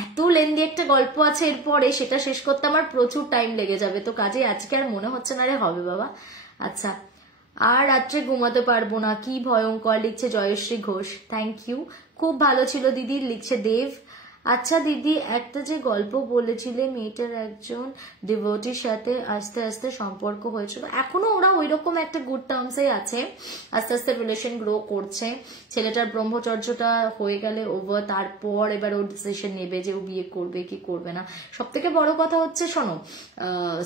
এত লেন্দি একটা গল্প আছে এরপরে, সেটা শেষ করতে আমার প্রচুর টাইম লেগে যাবে, তো কাজে আজকে আর মনে হচ্ছে না রে হবে বাবা। আচ্ছা, আর রাত্রে ঘুমাতে পারবো না, কি ভয়ঙ্কর, লিখছে জয়শ্রী ঘোষ। থ্যাংক ইউ, খুব ভালো ছিল দিদি, লিখছে দেব। আচ্ছা দিদি, একটা যে গল্প বলেছিলে মেয়েটার একজন ডিভোটির সাথে আস্তে আস্তে সম্পর্ক হয়েছিল, এখনো ওরা ওইরকম একটা গুড টার্মসেই আছে, আস্তে আস্তে রিলেশন গ্রো করছে। ছেলেটার ব্রহ্মচর্যটা হয়ে গেলে ওভার, তারপর এবার ও ডিসিশন নেবে যে ও বিয়ে করবে কি করবে না। সব থেকে বড় কথা হচ্ছে শোনো,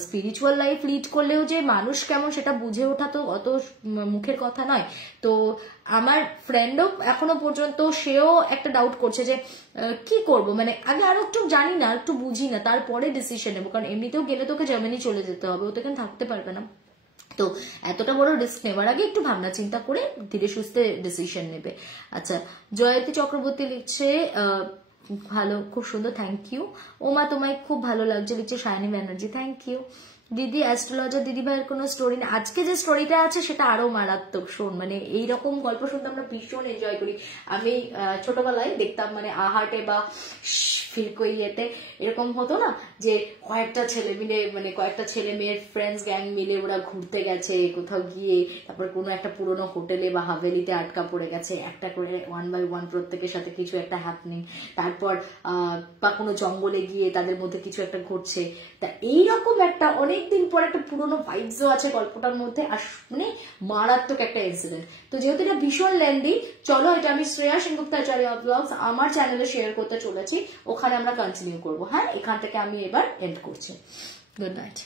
স্পিরিচুয়াল লাইফ লিড করলেও যে মানুষ কেমন সেটা বুঝে ওঠা তো অত মুখের কথা নয়। তো আমার ফ্রেন্ডও এখনো পর্যন্ত সেও একটা ডাউট করছে যে কি করব, মানে আগে আরো একটু জানি না, একটু বুঝি না, তারপরে ডিসিশন নেবো, কারণ এমনিতেও গেলে তোকে জার্মানি চলে যেতে হবে, ও তো এখানে থাকতে পারবে না। তো এতটা বড় রিস্ক নেবার আগে একটু ভাবনা চিন্তা করে ধীরে সুস্থে ডিসিশন নেবে। আচ্ছা, জয়তী চক্রবর্তী লিখছে ভালো, খুব সুন্দর, থ্যাংক ইউ। ওমা তোমায় খুব ভালো লাগছে, লিখছে সায়নী ব্যানার্জি, থ্যাংক ইউ। দিদি অ্যাস্ট্রোলজার দিদি ভাইয়ের কোনো স্টোরি না, আজকে যে স্টোরিটা আছে সেটা আরো মারাত্মক। শোন, মানে এইরকম গল্প শুনতে আমরা ভীষণ এনজয় করি। আমি ছোটবেলায় দেখতাম, মানে আহাটে বা ফিরকইয়েতে এরকম হতো না যে কয়েকটা ছেলে মিলে, মানে কয়েকটা ছেলে মেয়ের ফ্রেন্ডস গ্যাং মিলে ওরা ঘুরতে গেছে কোথাও গিয়ে, তারপর কোনো একটা পুরোনো হোটেলে বা হাভেলিতে আটকা পড়ে গেছে, একটা করে 1 by 1 প্রত্যেকের সাথে কিছু একটা হ্যাপনিং, তারপর বা কোনো জঙ্গলে গিয়ে তাদের মধ্যে কিছু একটা ঘটছে। তা এইরকম একটা অনেকদিন পর একটা পুরোনো ভাইবসও আছে গল্পটার মধ্যে, আর মানে মারাত্মক একটা ইনসিডেন্ট। তো যেহেতু এটা ভীষণ লেন্দি, চলো এটা আমি শ্রেয়া সেনগুপ্তাচার্য ব্লগস আমার চ্যানেলে শেয়ার করতে চলেছি, ওখানে আমরা কন্টিনিউ করবো। হ্যাঁ, এখান থেকে আমি এবার এন্ড করছি। Good night.